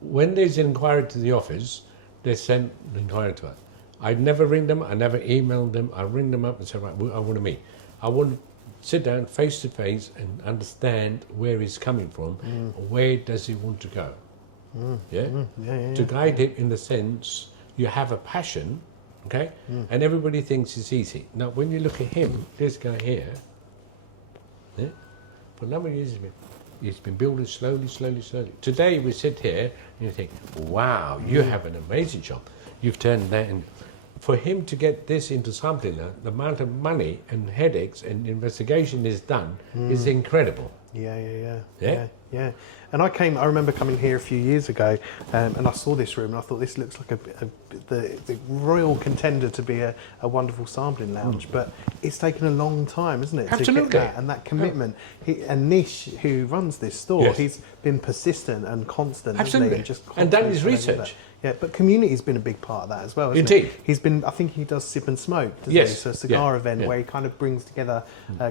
when there's an inquiry to the office, they send the inquiry to us. I never ring them, I never email them, I ring them up and say, right, I want to meet. I want to sit down face to face and understand where he's coming from, where does he want to go. To guide him in the sense, you have a passion, okay? And everybody thinks it's easy. Now, when you look at him, this guy here, for a number of years, he's been building slowly. Today, we sit here and you think, wow, you have an amazing job. You've turned that in. For him to get this into something, the amount of money and headaches and investigation is done is incredible. Yeah. And I remember coming here a few years ago, and I saw this room, and I thought this looks like the royal contender to be a wonderful sampling lounge. But it's taken a long time, isn't it? Absolutely. To get that and that commitment. And Nish, who runs this store, he's been persistent and constant. Absolutely. Hasn't he? And done his research. Yeah, but community's been a big part of that as well, hasn't Indeed. it? He's been, I think he does Sip and Smoke, doesn't Yes. he? So a cigar Yeah. event Yeah. where he kind of brings together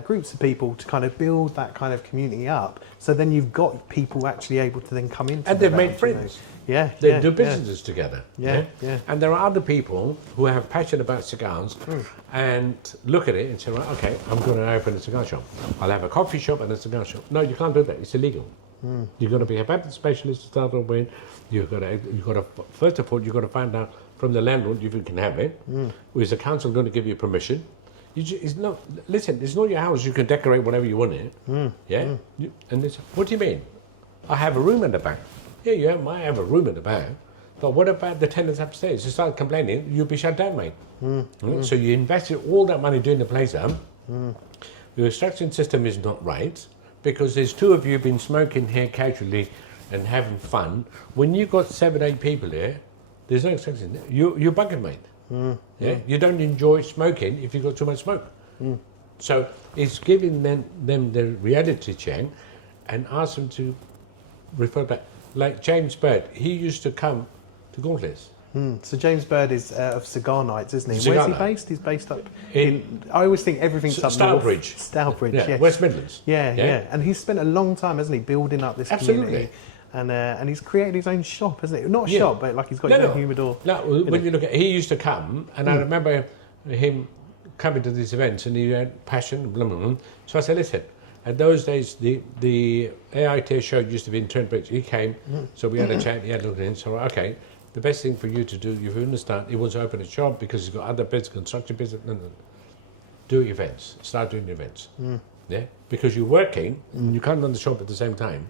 groups of people to kind of build that kind of community up. So then you've got people actually able to then come into And the they've made lounge, you know. friends. Yeah, They yeah, do yeah. businesses together. Yeah, yeah. And there are other people who have passion about cigars and look at it and say, right, okay, I'm going to open a cigar shop. I'll have a coffee shop and a cigar shop. No, you can't do that. It's illegal. You've got to be a patent specialist to start off with. You've got to first of all, you've got to find out from the landlord if you can have it. Is the council going to give you permission? Listen, it's not your house. You can decorate whatever you want in it. Yeah. And they say, what do you mean? I have a room in the back. Yeah, you might have a room in the back. But what about the tenants upstairs? You start complaining, you'll be shut down, mate. So you invested all that money doing the place up. Your extraction system is not right because there's two of you been smoking here casually and having fun. When you've got 7, 8 people here, there's no extraction. You're bugging, mate. Yeah? You don't enjoy smoking if you've got too much smoke. So it's giving them the reality check and ask them to refer back. Like James Bird, he used to come to Gauntless. So James Bird is of Cigar Nights, isn't he? Cigar Where's he Night. based? He's based up in... I always think everything's up north. Stourbridge. Stourbridge, Yeah, yes. West Midlands. Yeah, yeah. And he's spent a long time, hasn't he, building up this community. And he's created his own shop, hasn't he? Not a shop, but like he's got his own humidor. No, when you look at, he used to come, and I remember him coming to these events, and he had passion, blah, blah, blah. So I said, listen, at those days, the AIT show used to be in Trent Bridge. He came, so we had a chat, he had a look in, so okay, the best thing for you to do, if you understand, he wants to open a shop because he's got other business, construction business, no. Do events, start doing events. Yeah, because you're working, and you can't run the shop at the same time.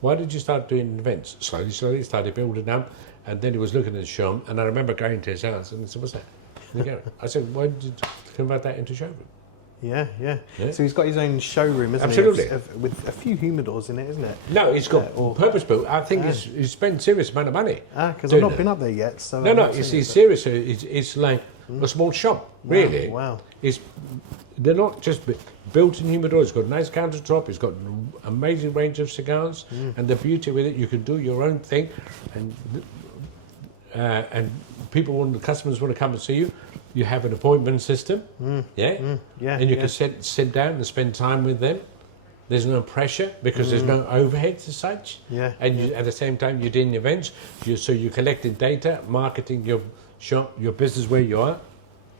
Why did you start doing events? Slowly, started building up, and then he was looking at the shop, and I remember going to his house, and he said, what's that? And he goes, I said, why did you convert that into showroom? Yeah. So he's got his own showroom, isn't Absolutely. he? With a few humidors in it, isn't it? No, it's got purpose built. I think he's spent serious amount of money. Because I've not been up there yet. So No, it's serious. It's like a small shop, really. Wow. They're not just built-in humidors. It's got a nice countertop. It's got an amazing range of cigars, and the beauty with it, you can do your own thing, and the customers want to come and see you. You have an appointment system, and you can sit down and spend time with them. There's no pressure because there's no overheads as such. And at the same time, you're doing events, so you're collecting data, marketing your shop, your business where you are.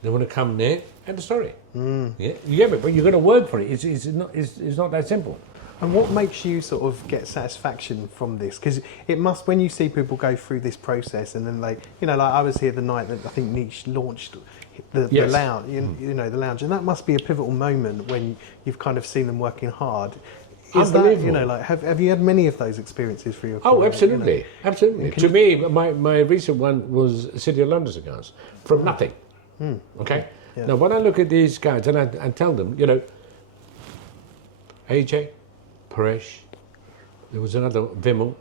They want to come there, and the story. Yeah, you get it, but you've got to work for it. It's not that simple. And what makes you sort of get satisfaction from this? Because it must, when you see people go through this process, and then like I was here the night that I think Nietzsche launched the lounge, the lounge, and that must be a pivotal moment when you've kind of seen them working hard. Is that, have you had many of those experiences for your career? Oh, absolutely, absolutely. To me, my recent one was City of London Cigars, from nothing. Okay. Yeah. Now, when I look at these guys, and I tell them, AJ, Paresh, there was another Vimal.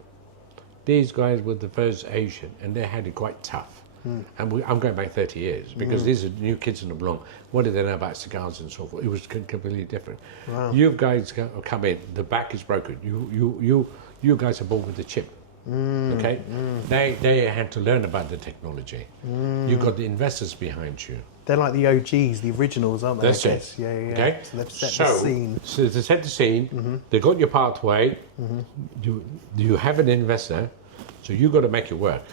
These guys were the first Asian, and they had it quite tough. And I'm going back 30 years because these are new kids in the block. What did they know about cigars and so forth? It was completely different. Wow. You guys come in, the back is broken. You guys are born with the chip. Okay, they had to learn about the technology. You've got the investors behind you. They're like the OGs, the originals, aren't they? That's it. Yeah. Okay, so they've set the scene. So to set the scene, they got your pathway. You have an investor, so you got to make it work.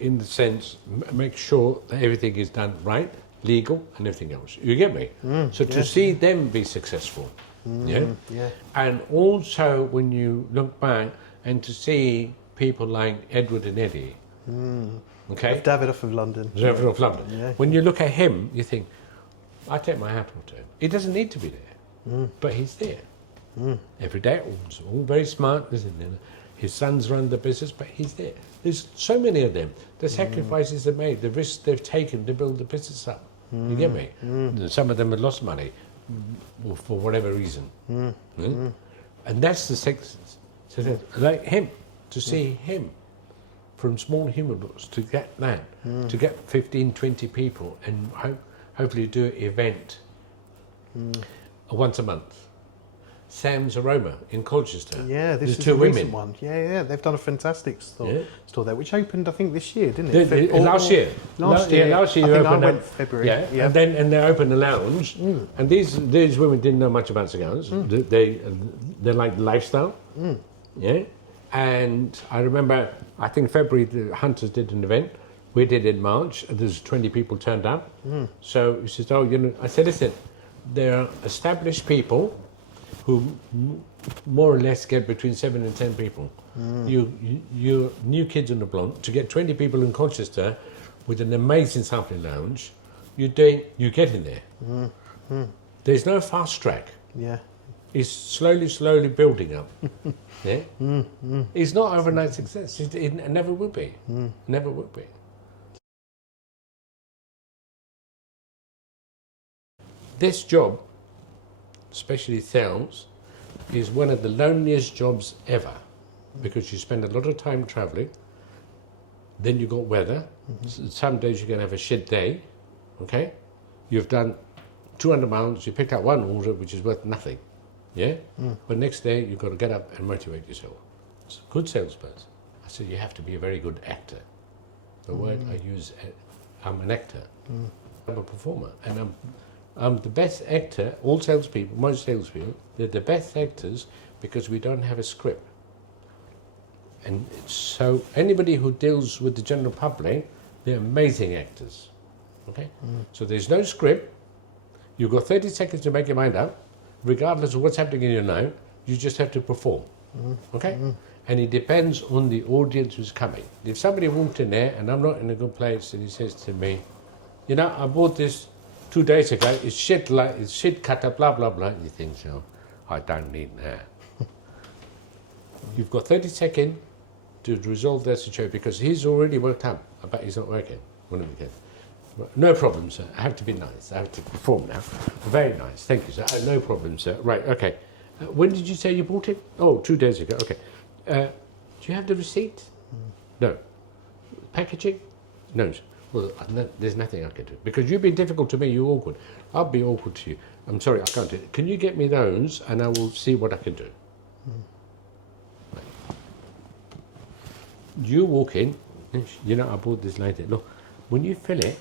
In the sense, make sure that everything is done right, legal, and everything else. You get me? So to see them be successful, and also when you look back and to see people like Edward and Eddie, okay, Davidoff of London. Davidoff of London. Yeah. When you look at him, you think, I take my hat off to him. He doesn't need to be there, but he's there every day. All very smart, isn't he? His sons run the business, but he's there. There's so many of them. The sacrifices they made, the risks they've taken to build the business up. You get me? Some of them have lost money for whatever reason. And that's the success. So like him, to see him from small humidors to get that, to get 15, 20 people and hopefully do an event once a month. Sam's Aroma in Colchester. Yeah, this There's is two a recent women. one. Yeah, they've done a fantastic store, Yeah. store there, which opened, I think, this year, didn't it? Last year. Last year. Last year I you think I opened went up, February. Yeah, Yeah. and they opened a lounge, and these women didn't know much about cigars. They like lifestyle. Yeah, and I remember, I think February the Hunters did an event. We did it in March. There's 20 people turned up. So he says, "Oh, you know," I said, "Listen, there are established people who more or less get between 7 and 10 people. You're new kids on the block. To get 20 people in Colchester with an amazing sampling lounge, you're getting there. There's no fast track. Yeah. It's slowly building up. Yeah? It's not overnight success. It never will be. Never will be. This job, especially sales, is one of the loneliest jobs ever, because you spend a lot of time traveling. Then you got weather. Some days you're going to have a shit day. Okay? You've done 200 miles, you picked up one order which is worth nothing. Yeah? But next day you've got to get up and motivate yourself. It's a good salesperson. I said, you have to be a very good actor. The word I use, I'm an actor. I'm a performer, and I'm the best actor. All salespeople, most salespeople, they're the best actors because we don't have a script. And so anybody who deals with the general public, they're amazing actors. Okay? So there's no script. You've got 30 seconds to make your mind up. Regardless of what's happening in your life, you just have to perform. Okay? And it depends on the audience who's coming. If somebody walked in there and I'm not in a good place and he says to me, you know, I bought this 2 days ago, it's shit cutter, blah, blah, blah. You think, so, I don't need that. You've got 30 seconds to resolve that situation because he's already worked up. I bet he's not working. One of the kids. No problem, sir. I have to be nice. I have to perform now. Very nice. Thank you, sir. No problem, sir. Right, okay. When did you say you bought it? Oh, 2 days ago. Okay. Do you have the receipt? No. Packaging? No. Well, there's nothing I can do. Because you've been difficult to me, you're awkward. I'll be awkward to you. I'm sorry, I can't do it. Can you get me those and I will see what I can do? Right. You walk in, you know, I bought this later. Look, when you fill it,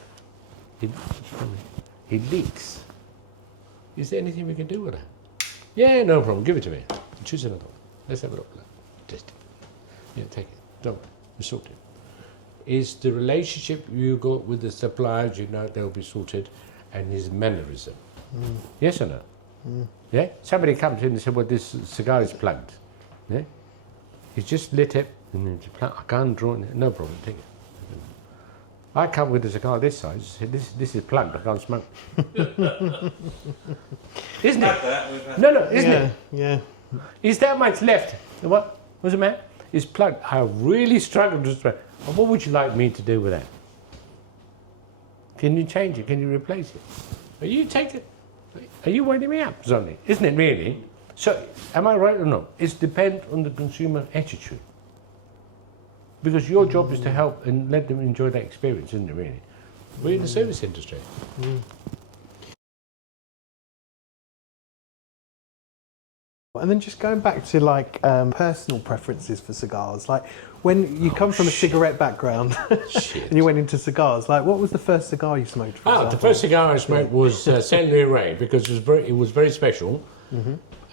it leaks. Is there anything we can do with that? Yeah, no problem. Give it to me. Choose another one. Let's have a look. Test it. Yeah, take it. Don't worry. We sort it. Is the relationship you got with the suppliers, you know they'll be sorted, and his mannerism. Yes or no? Yeah? Somebody comes in and said, well, this cigar is plugged. Yeah? He's just lit it, and it's plugged. I can't draw it. No problem. Take it. I come with a cigar this size. This is plugged. I can't smoke. Isn't it? No, isn't it? Yeah. Is that much left? What? What's the matter? It's plugged. I really struggled to smoke. What would you like me to do with that? Can you change it? Can you replace it? Are you winding me up, Sonny? Isn't it really? So, am I right or not? It depends on the consumer attitude. Because your job is to help and let them enjoy that experience, isn't it really? We're in the service industry. And then just going back to like personal preferences for cigars, like when you come from a cigarette background and you went into cigars, like what was the first cigar you smoked? For example? The first cigar I smoked was Saint Louis because it was very special,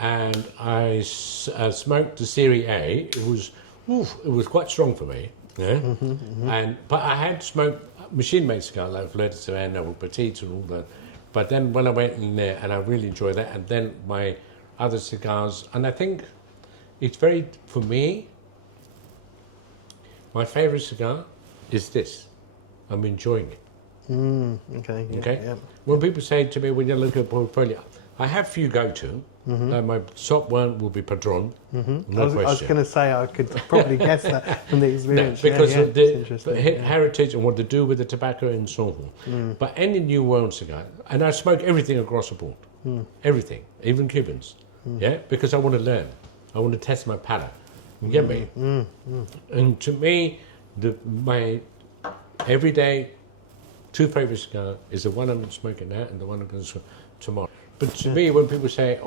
and I smoked the Series A. It was quite strong for me, yeah. But I had smoked machine-made cigars like Fleur de Savannah or Petite and all that. But then when I went in there, and I really enjoyed that, and then my other cigars, and I think it's very, for me, my favourite cigar is this. I'm enjoying it. Okay. Yeah, okay. Yeah. When people say to me, when you look at a portfolio, I have few go-to. My top one will be Padron. No question. I was going to say I could probably guess that from the experience. No, because of the interesting. heritage and what they do with the tobacco and so on. But any New World cigar, and I smoke everything across the board. Everything, even Cubans. Yeah, because I want to learn. I want to test my palate. You get me? And to me, my everyday two favourite cigar is the one I'm smoking now and the one I'm going to smoke tomorrow. But to me, when people say,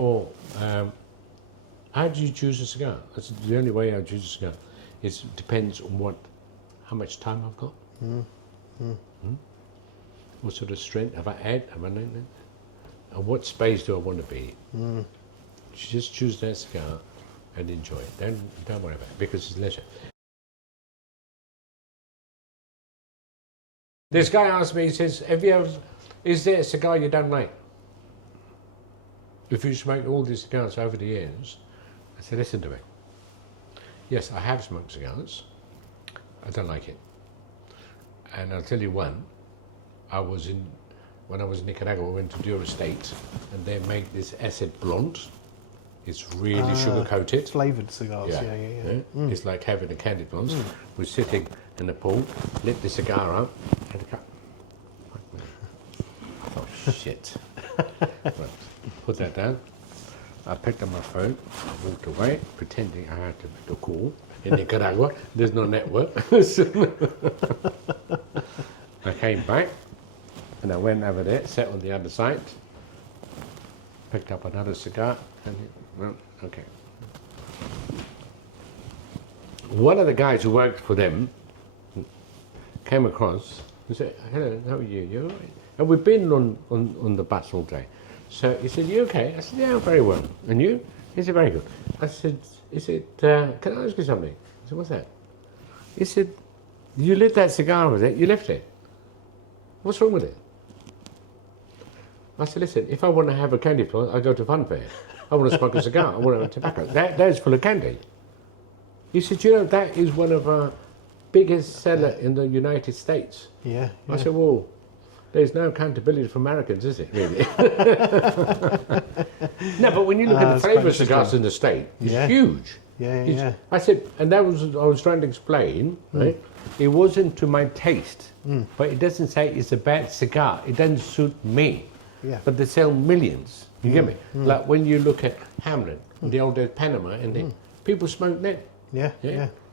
How do you choose a cigar? That's the only way I choose a cigar. It depends on how much time I've got. What sort of strength have I had? Have I known? And what space do I want to be? Just choose that cigar and enjoy it. Don't worry about it because it's leisure. This guy asked me, he says, is there a cigar you don't like? If you smoke all these cigars over the years, I said, listen to me. Yes, I have smoked cigars. I don't like it. And I'll tell you one. When I was in Nicaragua, I went to Dura Estate, and they make this acid blonde. It's really sugar coated. Flavoured cigars, yeah. It's like having a candy blonde. We're sitting in the pool, lit the cigar up, and I thought, shit. Right, put that down. I picked up my phone, I walked away, pretending I had to make a call. In Nicaragua, there's no network. I came back, and I went over there, sat on the other side, picked up another cigar, and well, okay. One of the guys who worked for them came across and said, hello, how are you? You all right? And we've been on the bus all day. So he said, you okay? I said, yeah, very well. And you? He said, very good. I said, can I ask you something? I said, what's that? He said, you lit that cigar with it, you left it. What's wrong with it? I said, listen, if I want to have a candy floss, I go to Fun Fair. I want to smoke a cigar, I want to have tobacco. That is full of candy. He said, you know, that is one of our biggest seller in the United States. Yeah. I said, well, there's no accountability for Americans, is it, really? No, but when you look at the flavour of cigars in the States, it's huge. Yeah. I said, and that was, I was trying to explain, right? It wasn't to my taste, but it doesn't say it's a bad cigar. It doesn't suit me. Yeah. But they sell millions. You get me? Like when you look at Hamlin, the old days Panama, and people smoke that. Yeah.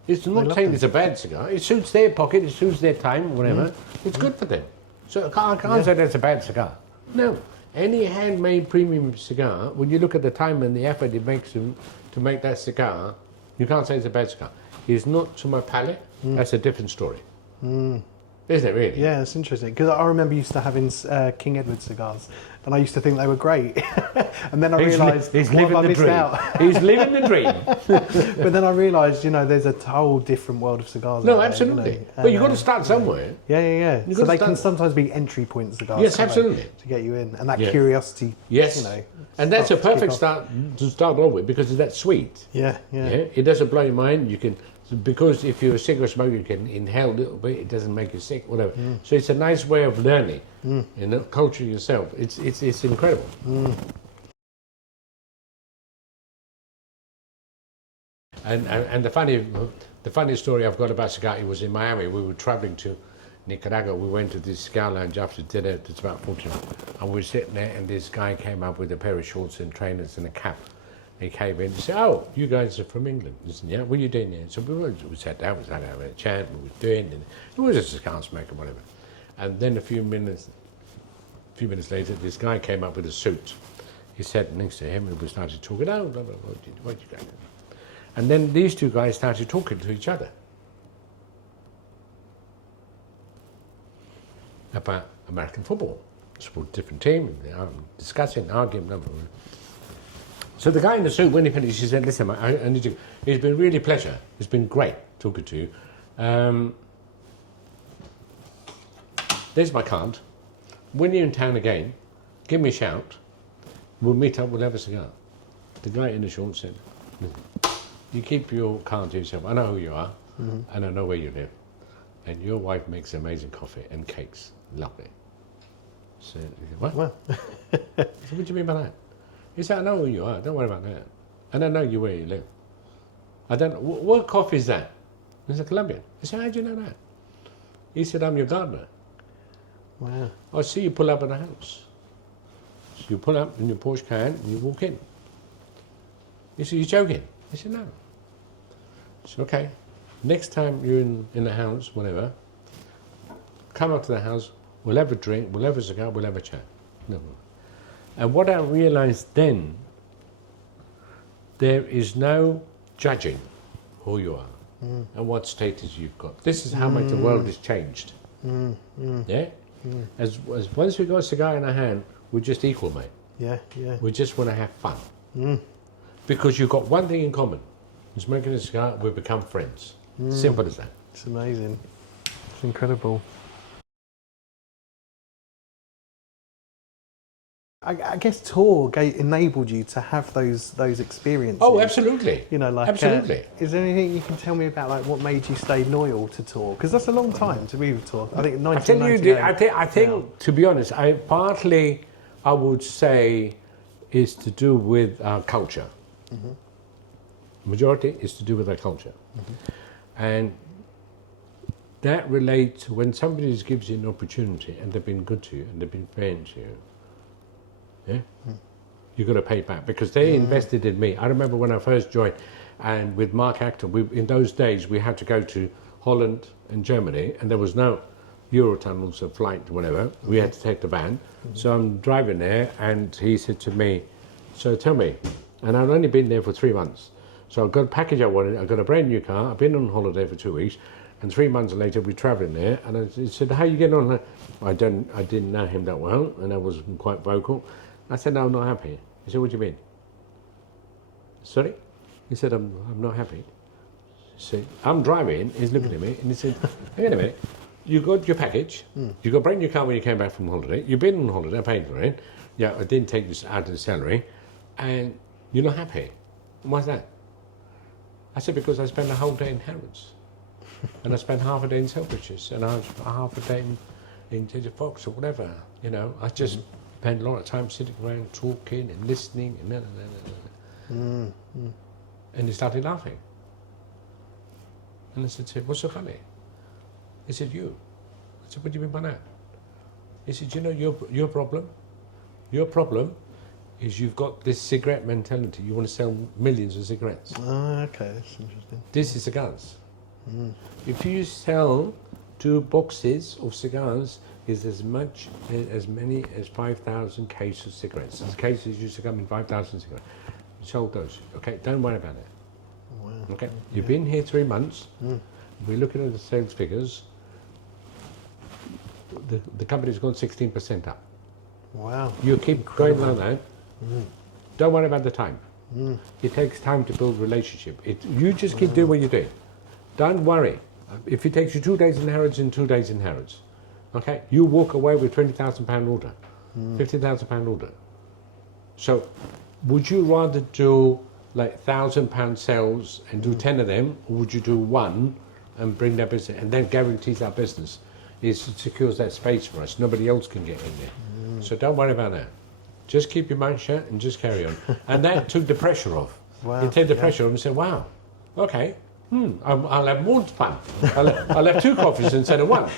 It's not saying it's a bad cigar. It suits their pocket, it suits their time, whatever. It's good for them. So I can't say that's a bad cigar. No. Any handmade premium cigar, when you look at the time and the effort it makes to make that cigar, you can't say it's a bad cigar. It's not to my palate. That's a different story. Isn't it really? Yeah, it's interesting. Because I remember used to having King Edward cigars, and I used to think they were great. And then I realised, he's what have I living the missed dream. out? He's living the dream. But then I realised, you know, there's a whole different world of cigars. No, out there, absolutely. you know, But you've got to start somewhere. Yeah. You've So got they to can start- sometimes be entry point cigars. Yes, can't they, absolutely. to get you in, and that Yeah. curiosity. Yes. You know, And that's a starts to kick perfect off. start to start off with because it's that sweet. Yeah. It doesn't blow your mind. You can, because if you're a cigarette smoker, you can inhale a little bit. It doesn't make you sick, whatever. So it's a nice way of learning, you know, culturing yourself. It's incredible. And the funny story I've got about cigar, it was in Miami. We were traveling to Nicaragua. We went to this cigar lounge after dinner. It's about 14, and we were sitting there, and this guy came up with a pair of shorts and trainers and a cap. He came in and said, "Oh, you guys are from England." I said, "Yeah, what are you doing here?" So we sat down, we had a chat, we were doing, and it was just a cigar smoker, whatever. And then a few minutes later, this guy came up with a suit. He sat next to him, and we started talking. "Oh, blah, blah, blah, what you got?" And then these two guys started talking to each other about American football. Support a different team, discussing, arguing, blah, blah, blah. So the guy in the suit, when he finished, he said, "Listen, I need to. It's been really a pleasure. It's been great talking to you. There's my card. When you're in town again, give me a shout. We'll meet up. We'll have a cigar." The guy in the shorts said, "Listen, you keep your card to yourself. I know who you are, and I know where you live, and your wife makes amazing coffee and cakes. Lovely." So he said, "What?" Well, I said, "What do you mean by that?" He said, "I know who you are. Don't worry about that. And I know you where you live. I don't know. What coffee is that?" He said, "Colombian." I said, "How do you know that?" He said, "I'm your gardener. wow. I see you pull up at the house. So you pull up in your Porsche can and you walk in." He said, "You're joking?" I said, "No." I said, "Okay. Next time you're in the house, whatever, come up to the house. We'll have a drink. We'll have a cigar. We'll have a chat." No. And what I realized then, there is no judging who you are and what status you've got. This is how much the world has changed. Yeah? As once we got a cigar in our hand, we're just equal, mate. Yeah, yeah. We just want to have fun. Because you've got one thing in common. Smoking a cigar, we become friends. Simple as that. It's amazing. It's incredible. I guess TOR enabled you to have those experiences. Oh, absolutely. You know, like absolutely. Is there anything you can tell me about, like, what made you stay loyal to TOR? Because that's a long time to be with TOR. I think 1998. I think to be honest, partly I would say is to do with our culture. Majority is to do with our culture, and that relates when somebody gives you an opportunity and they've been good to you and they've been fair to you. Yeah, you've got to pay back because they invested in me. I remember when I first joined, and with Mark Actor, in those days we had to go to Holland and Germany, and there was no Eurotunnels or flight or whatever. We had to take the van. So I'm driving there, and he said to me, "So tell me," and I'd only been there for 3 months. So I got a package I wanted. I got a brand new car. I've been on holiday for 2 weeks, and 3 months later we're travelling there. And he said, "How you getting on?" I didn't know him that well, and I was quite vocal. I said, "No, I'm not happy." He said, "What do you mean?" "Sorry?" He said, I'm not happy." So I'm driving. He's looking at me, and he said, "Hang on a minute. You got your package. You got a brand new car when you came back from holiday. You've been on holiday. I paid for it. Yeah, I didn't take this out of the salary, and you're not happy. Why's that?" I said, "Because I spent a whole day in Harrods, and I spent half a day in Selfridges, and I was half a day in J.J. Fox or whatever. You know, I just spent a lot of time sitting around talking and listening and And he started laughing. And I said to him, "What's so funny?" He said, "You." I said, "What do you mean by that?" He said, "You know, your problem? Your problem is you've got this cigarette mentality. You want to sell millions of cigarettes. Oh, okay, that's interesting. This is cigars. If you sell 2 boxes of cigars, is as many as 5,000 cases of cigarettes. The cases used to come in 5,000 cigarettes. You sold those. Okay, don't worry about it. Wow. Okay, you've been here 3 months. We're looking at the sales figures. The company's gone 16% up. Wow. You keep going like that. Don't worry about the time. It takes time to build relationship. You just keep doing what you're doing. Don't worry. If it takes you 2 days in Harrods and 2 days in Harrods, okay, you walk away with £20,000 order, £50,000 order. So, would you rather do like £1,000 sales and do 10 of them, or would you do 1 and bring that business and then guarantees our business? It secures that space for us. Nobody else can get in there. So don't worry about that. Just keep your mouth shut and just carry on. And that took the pressure off. Wow. It took the pressure off and said, "Wow, okay, I'll have more fun. I'll have 2 coffees instead of 1.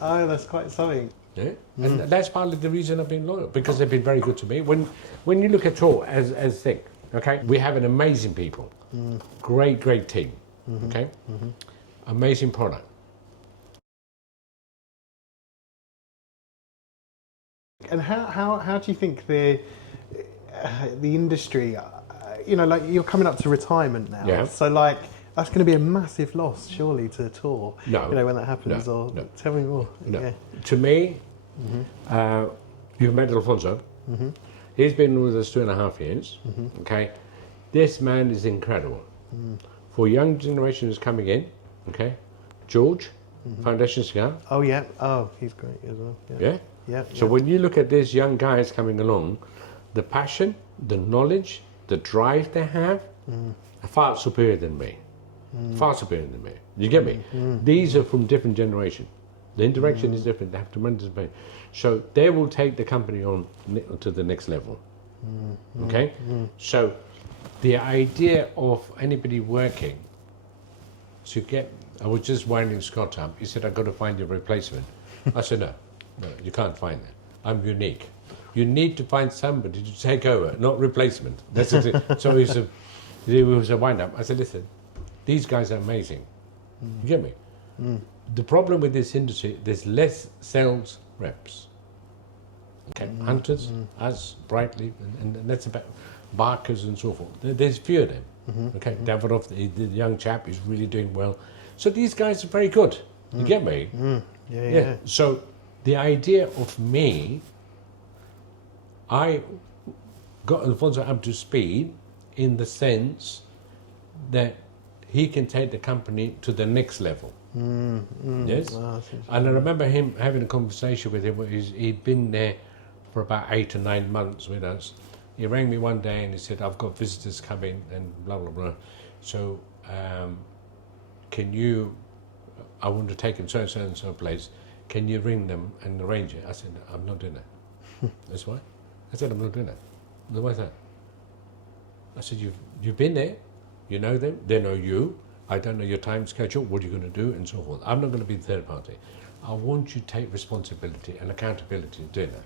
Oh, that's quite something. Yeah? And that's partly the reason I've been loyal, because they've been very good to me. When you look at TOR as thing, okay, we have an amazing people, great team, okay, amazing product. And how do you think the industry, you know, like you're coming up to retirement now, Yeah. so like that's going to be a massive loss, surely, to TOR. No. You know, when that happens, No. tell me more. No. Yeah. To me, you've met Alfonso. He's been with us 2.5 years. Okay, this man is incredible. For young generation who's coming in, okay, George, Foundation Cigar. Oh yeah. Oh, he's great as well. Yeah. Yeah. Yeah. So when you look at these young guys coming along, the passion, the knowledge, the drive they have, are far superior than me. Far superior than me. You get me? These are from different generation. The interaction is different. They have tremendous pain. So they will take the company on to the next level. Okay? So the idea of anybody working to get, I was just winding Scott up. He said, "I've got to find your replacement." I said, no, you can't find that. I'm unique. You need to find somebody to take over, not replacement. That's it. So it was a wind up. I said, "Listen, these guys are amazing." You get me? The problem with this industry, there's less sales reps. Okay, hunters, us, brightly, and that's about barkers and so forth. There's few of them. Okay, Davidoff, the young chap, is really doing well. So these guys are very good. You get me? Yeah. So the idea of me, I got Alfonso up to speed in the sense that he can take the company to the next level. Yes? And I remember him having a conversation with him. He'd been there for about 8 or 9 months with us. He rang me one day and he said, I've got visitors coming and blah, blah, blah. So can you, I want to take them so and so place. Can you ring them and arrange it? I said, I'm not doing that. That's why? I said, I'm not doing that. Why is that? I said, you've been there, you know them, they know you. I don't know your time schedule, what you're going to do, and so forth. I'm not going to be the third party. I want you to take responsibility and accountability in doing that.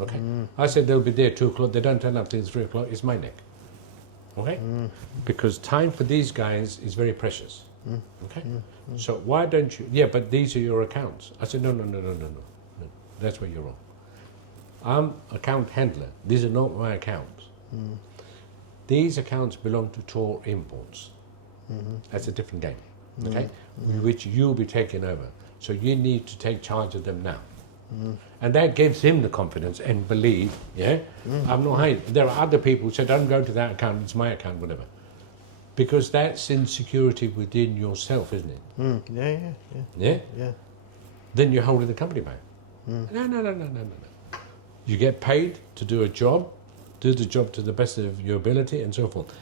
Okay? I said they'll be there 2 o'clock. They don't turn up till 3 o'clock. It's my neck. Okay? Because time for these guys is very precious. Okay? So why don't you? Yeah, but these are your accounts. I said no. That's where you're wrong. I'm account handler. These are not my accounts. These accounts belong to TOR Imports. That's a different game, okay? Which you'll be taking over. So you need to take charge of them now. And that gives him the confidence and believe, I'm not hiding. There are other people who say, don't go to that account, it's my account, whatever. Because that's insecurity within yourself, isn't it? Yeah? Then you're holding the company back. No. You get paid to do a job, do the job to the best of your ability, and so forth.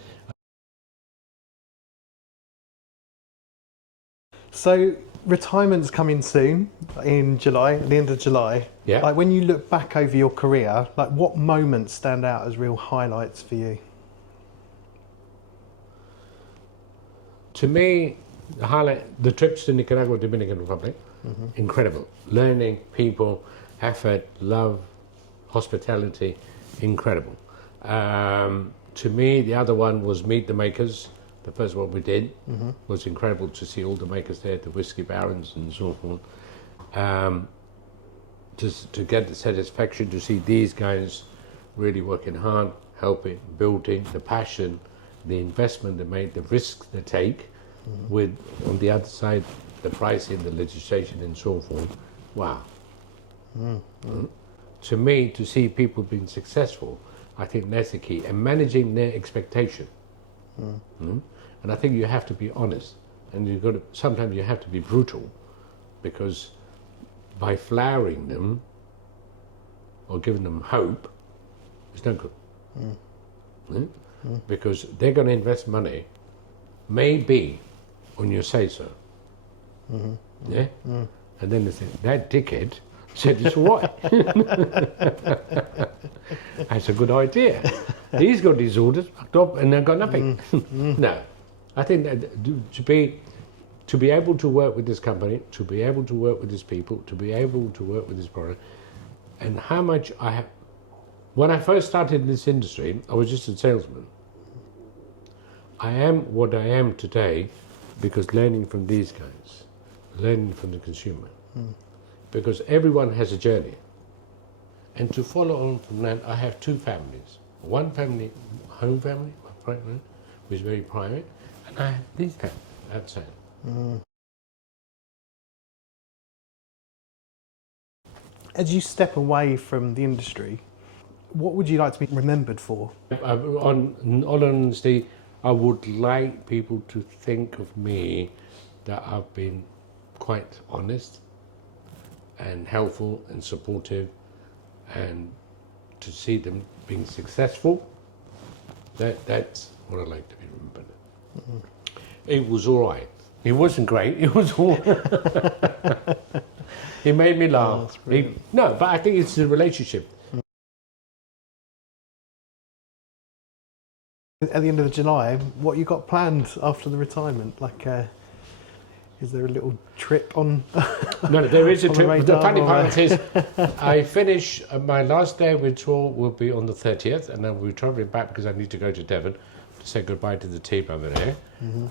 So retirement's coming soon in July, at the end of July. Yeah. Like when you look back over your career, like what moments stand out as real highlights for you? To me, the highlight, the trips to Nicaragua, Dominican Republic, incredible. Learning, people, effort, love, hospitality, incredible. To me, the other one was Meet the Makers. The first one we did was incredible to see all the makers there, the whiskey barons and so forth. Just to get the satisfaction to see these guys really working hard, helping, building, the passion, the investment they made, the risks they take, with on the other side the pricing, the legislation and so forth. Wow. To me, to see people being successful, I think that's the key, and managing their expectation. And I think you have to be honest, and you've got to, sometimes you have to be brutal, because by flowering them or giving them hope, it's no good. Because they're going to invest money, maybe on your say so. Yeah? And then they say, that dickhead said it's all right. That's a good idea. He's got his orders fucked up and they've got nothing. No. I think that to be able to work with this company, to be able to work with these people, to be able to work with this product, and how much I have. When I first started in this industry, I was just a salesman. I am what I am today because learning from these guys, learning from the consumer. Because everyone has a journey. And to follow on from that, I have two families. One family, home family, which is very private, and I have this family outside. As you step away from the industry, what would you like to be remembered for? On all honesty, I would like people to think of me that I've been quite honest and helpful and supportive, and to see them being successful. That's what I'd like to be remembered. It was all right. It wasn't great. It was all. It made me laugh. No, but I think it's the relationship. At the end of July, what you got planned after the retirement? Like, is there a little trip on? No, there is a trip. The funny or part is, I finish my last day with tour will be on the 30th, and then we're travelling back because I need to go to Devon to say goodbye to the team over there,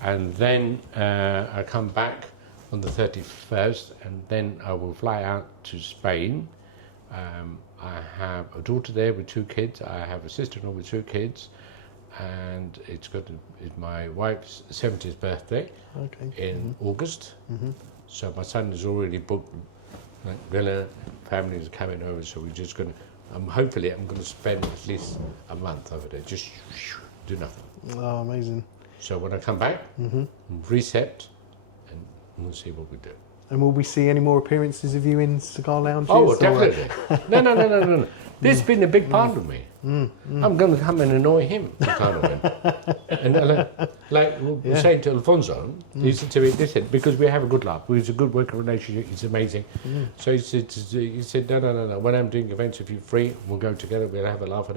and then I come back on the 31st, and then I will fly out to Spain. I have a daughter there with 2 kids. I have a sister-in-law with 2 kids, and it's my wife's 70th birthday in August. So my son has already booked like villa, family is coming over. So we're just going to. Hopefully, I'm going to spend at least a month over there, just do nothing. Oh, amazing! So when I come back, reset, and we'll see what we do. And will we see any more appearances of you in cigar lounges? Oh, well, definitely. No. This has been a big part of me. I'm going to come and annoy him, kind of. And like we were saying to Alfonso, he said to me, listen, because we have a good laugh, it's a good working relationship, it's amazing. So he said, no. When I'm doing events, if you're free, we'll go together, we'll have a laugh.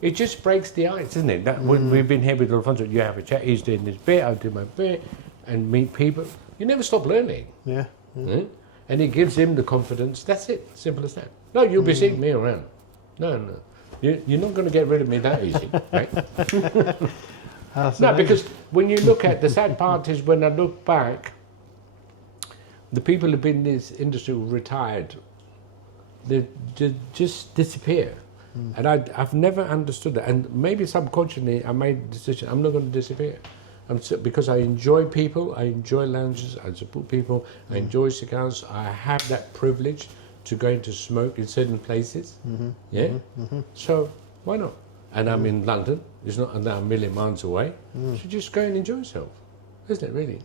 It just breaks the ice, isn't it? When we've been here with Alfonso, you have a chat, he's doing this bit, I'll do my bit, and meet people. You never stop learning. Yeah. And it gives him the confidence. That's it. Simple as that. No, you'll be seeing me around. No. You're not going to get rid of me that easy, right? No, because when you look at the sad part is when I look back, the people who've been in this industry who retired, they just disappear. And I've never understood that. And maybe subconsciously I made the decision, I'm not going to disappear. Because I enjoy people, I enjoy lounges, I support people, I enjoy cigars, I have that privilege to go into smoke in certain places. So why not? And I'm in London, it's not a million miles away. So just go and enjoy yourself, isn't it really?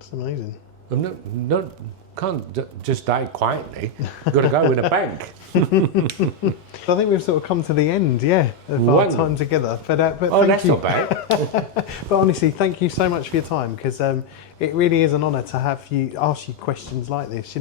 It's amazing. I'm can't just die quietly. You've got to go with a bang. I think we've sort of come to the end, of our time together. But that's not bad. But honestly, thank you so much for your time, because it really is an honour to have you ask you questions like this.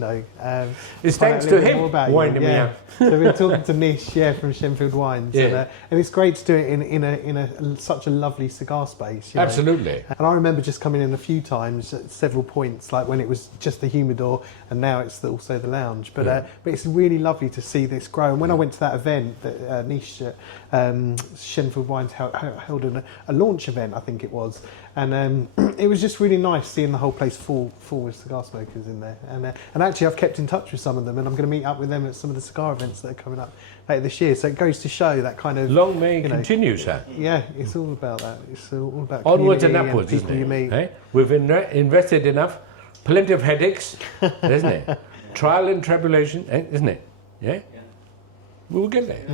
It's thanks to him winding me up. So we're talking to Nish, from Shenfield Wines, and it's great to do it in such a lovely cigar space. Absolutely. And I remember just coming in a few times at several points, like when it was just the humidor, and now it's also the lounge. But it's really lovely to see this grow. And when I went to that event that Nish Shenfield Wines held a launch event, I think it was, and it was just really nice seeing the whole place full with cigar smokers in there. And actually, I've kept in touch with some of them, and I'm going to meet up with them at some of the cigar events that are coming up later this year. So it goes to show that kind of long may it continue, sir. Yeah, it's all about that. It's all about onwards and upwards, and people isn't it? You meet. We've invested enough, plenty of headaches, isn't it? Trial and tribulation, isn't it? Yeah. We'll get there.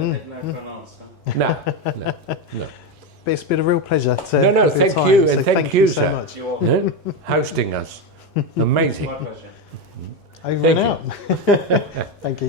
No. But it's been a real pleasure to thank you, and so thank you, so sir, much. hosting us. Amazing. My pleasure. Over and out. Thank you.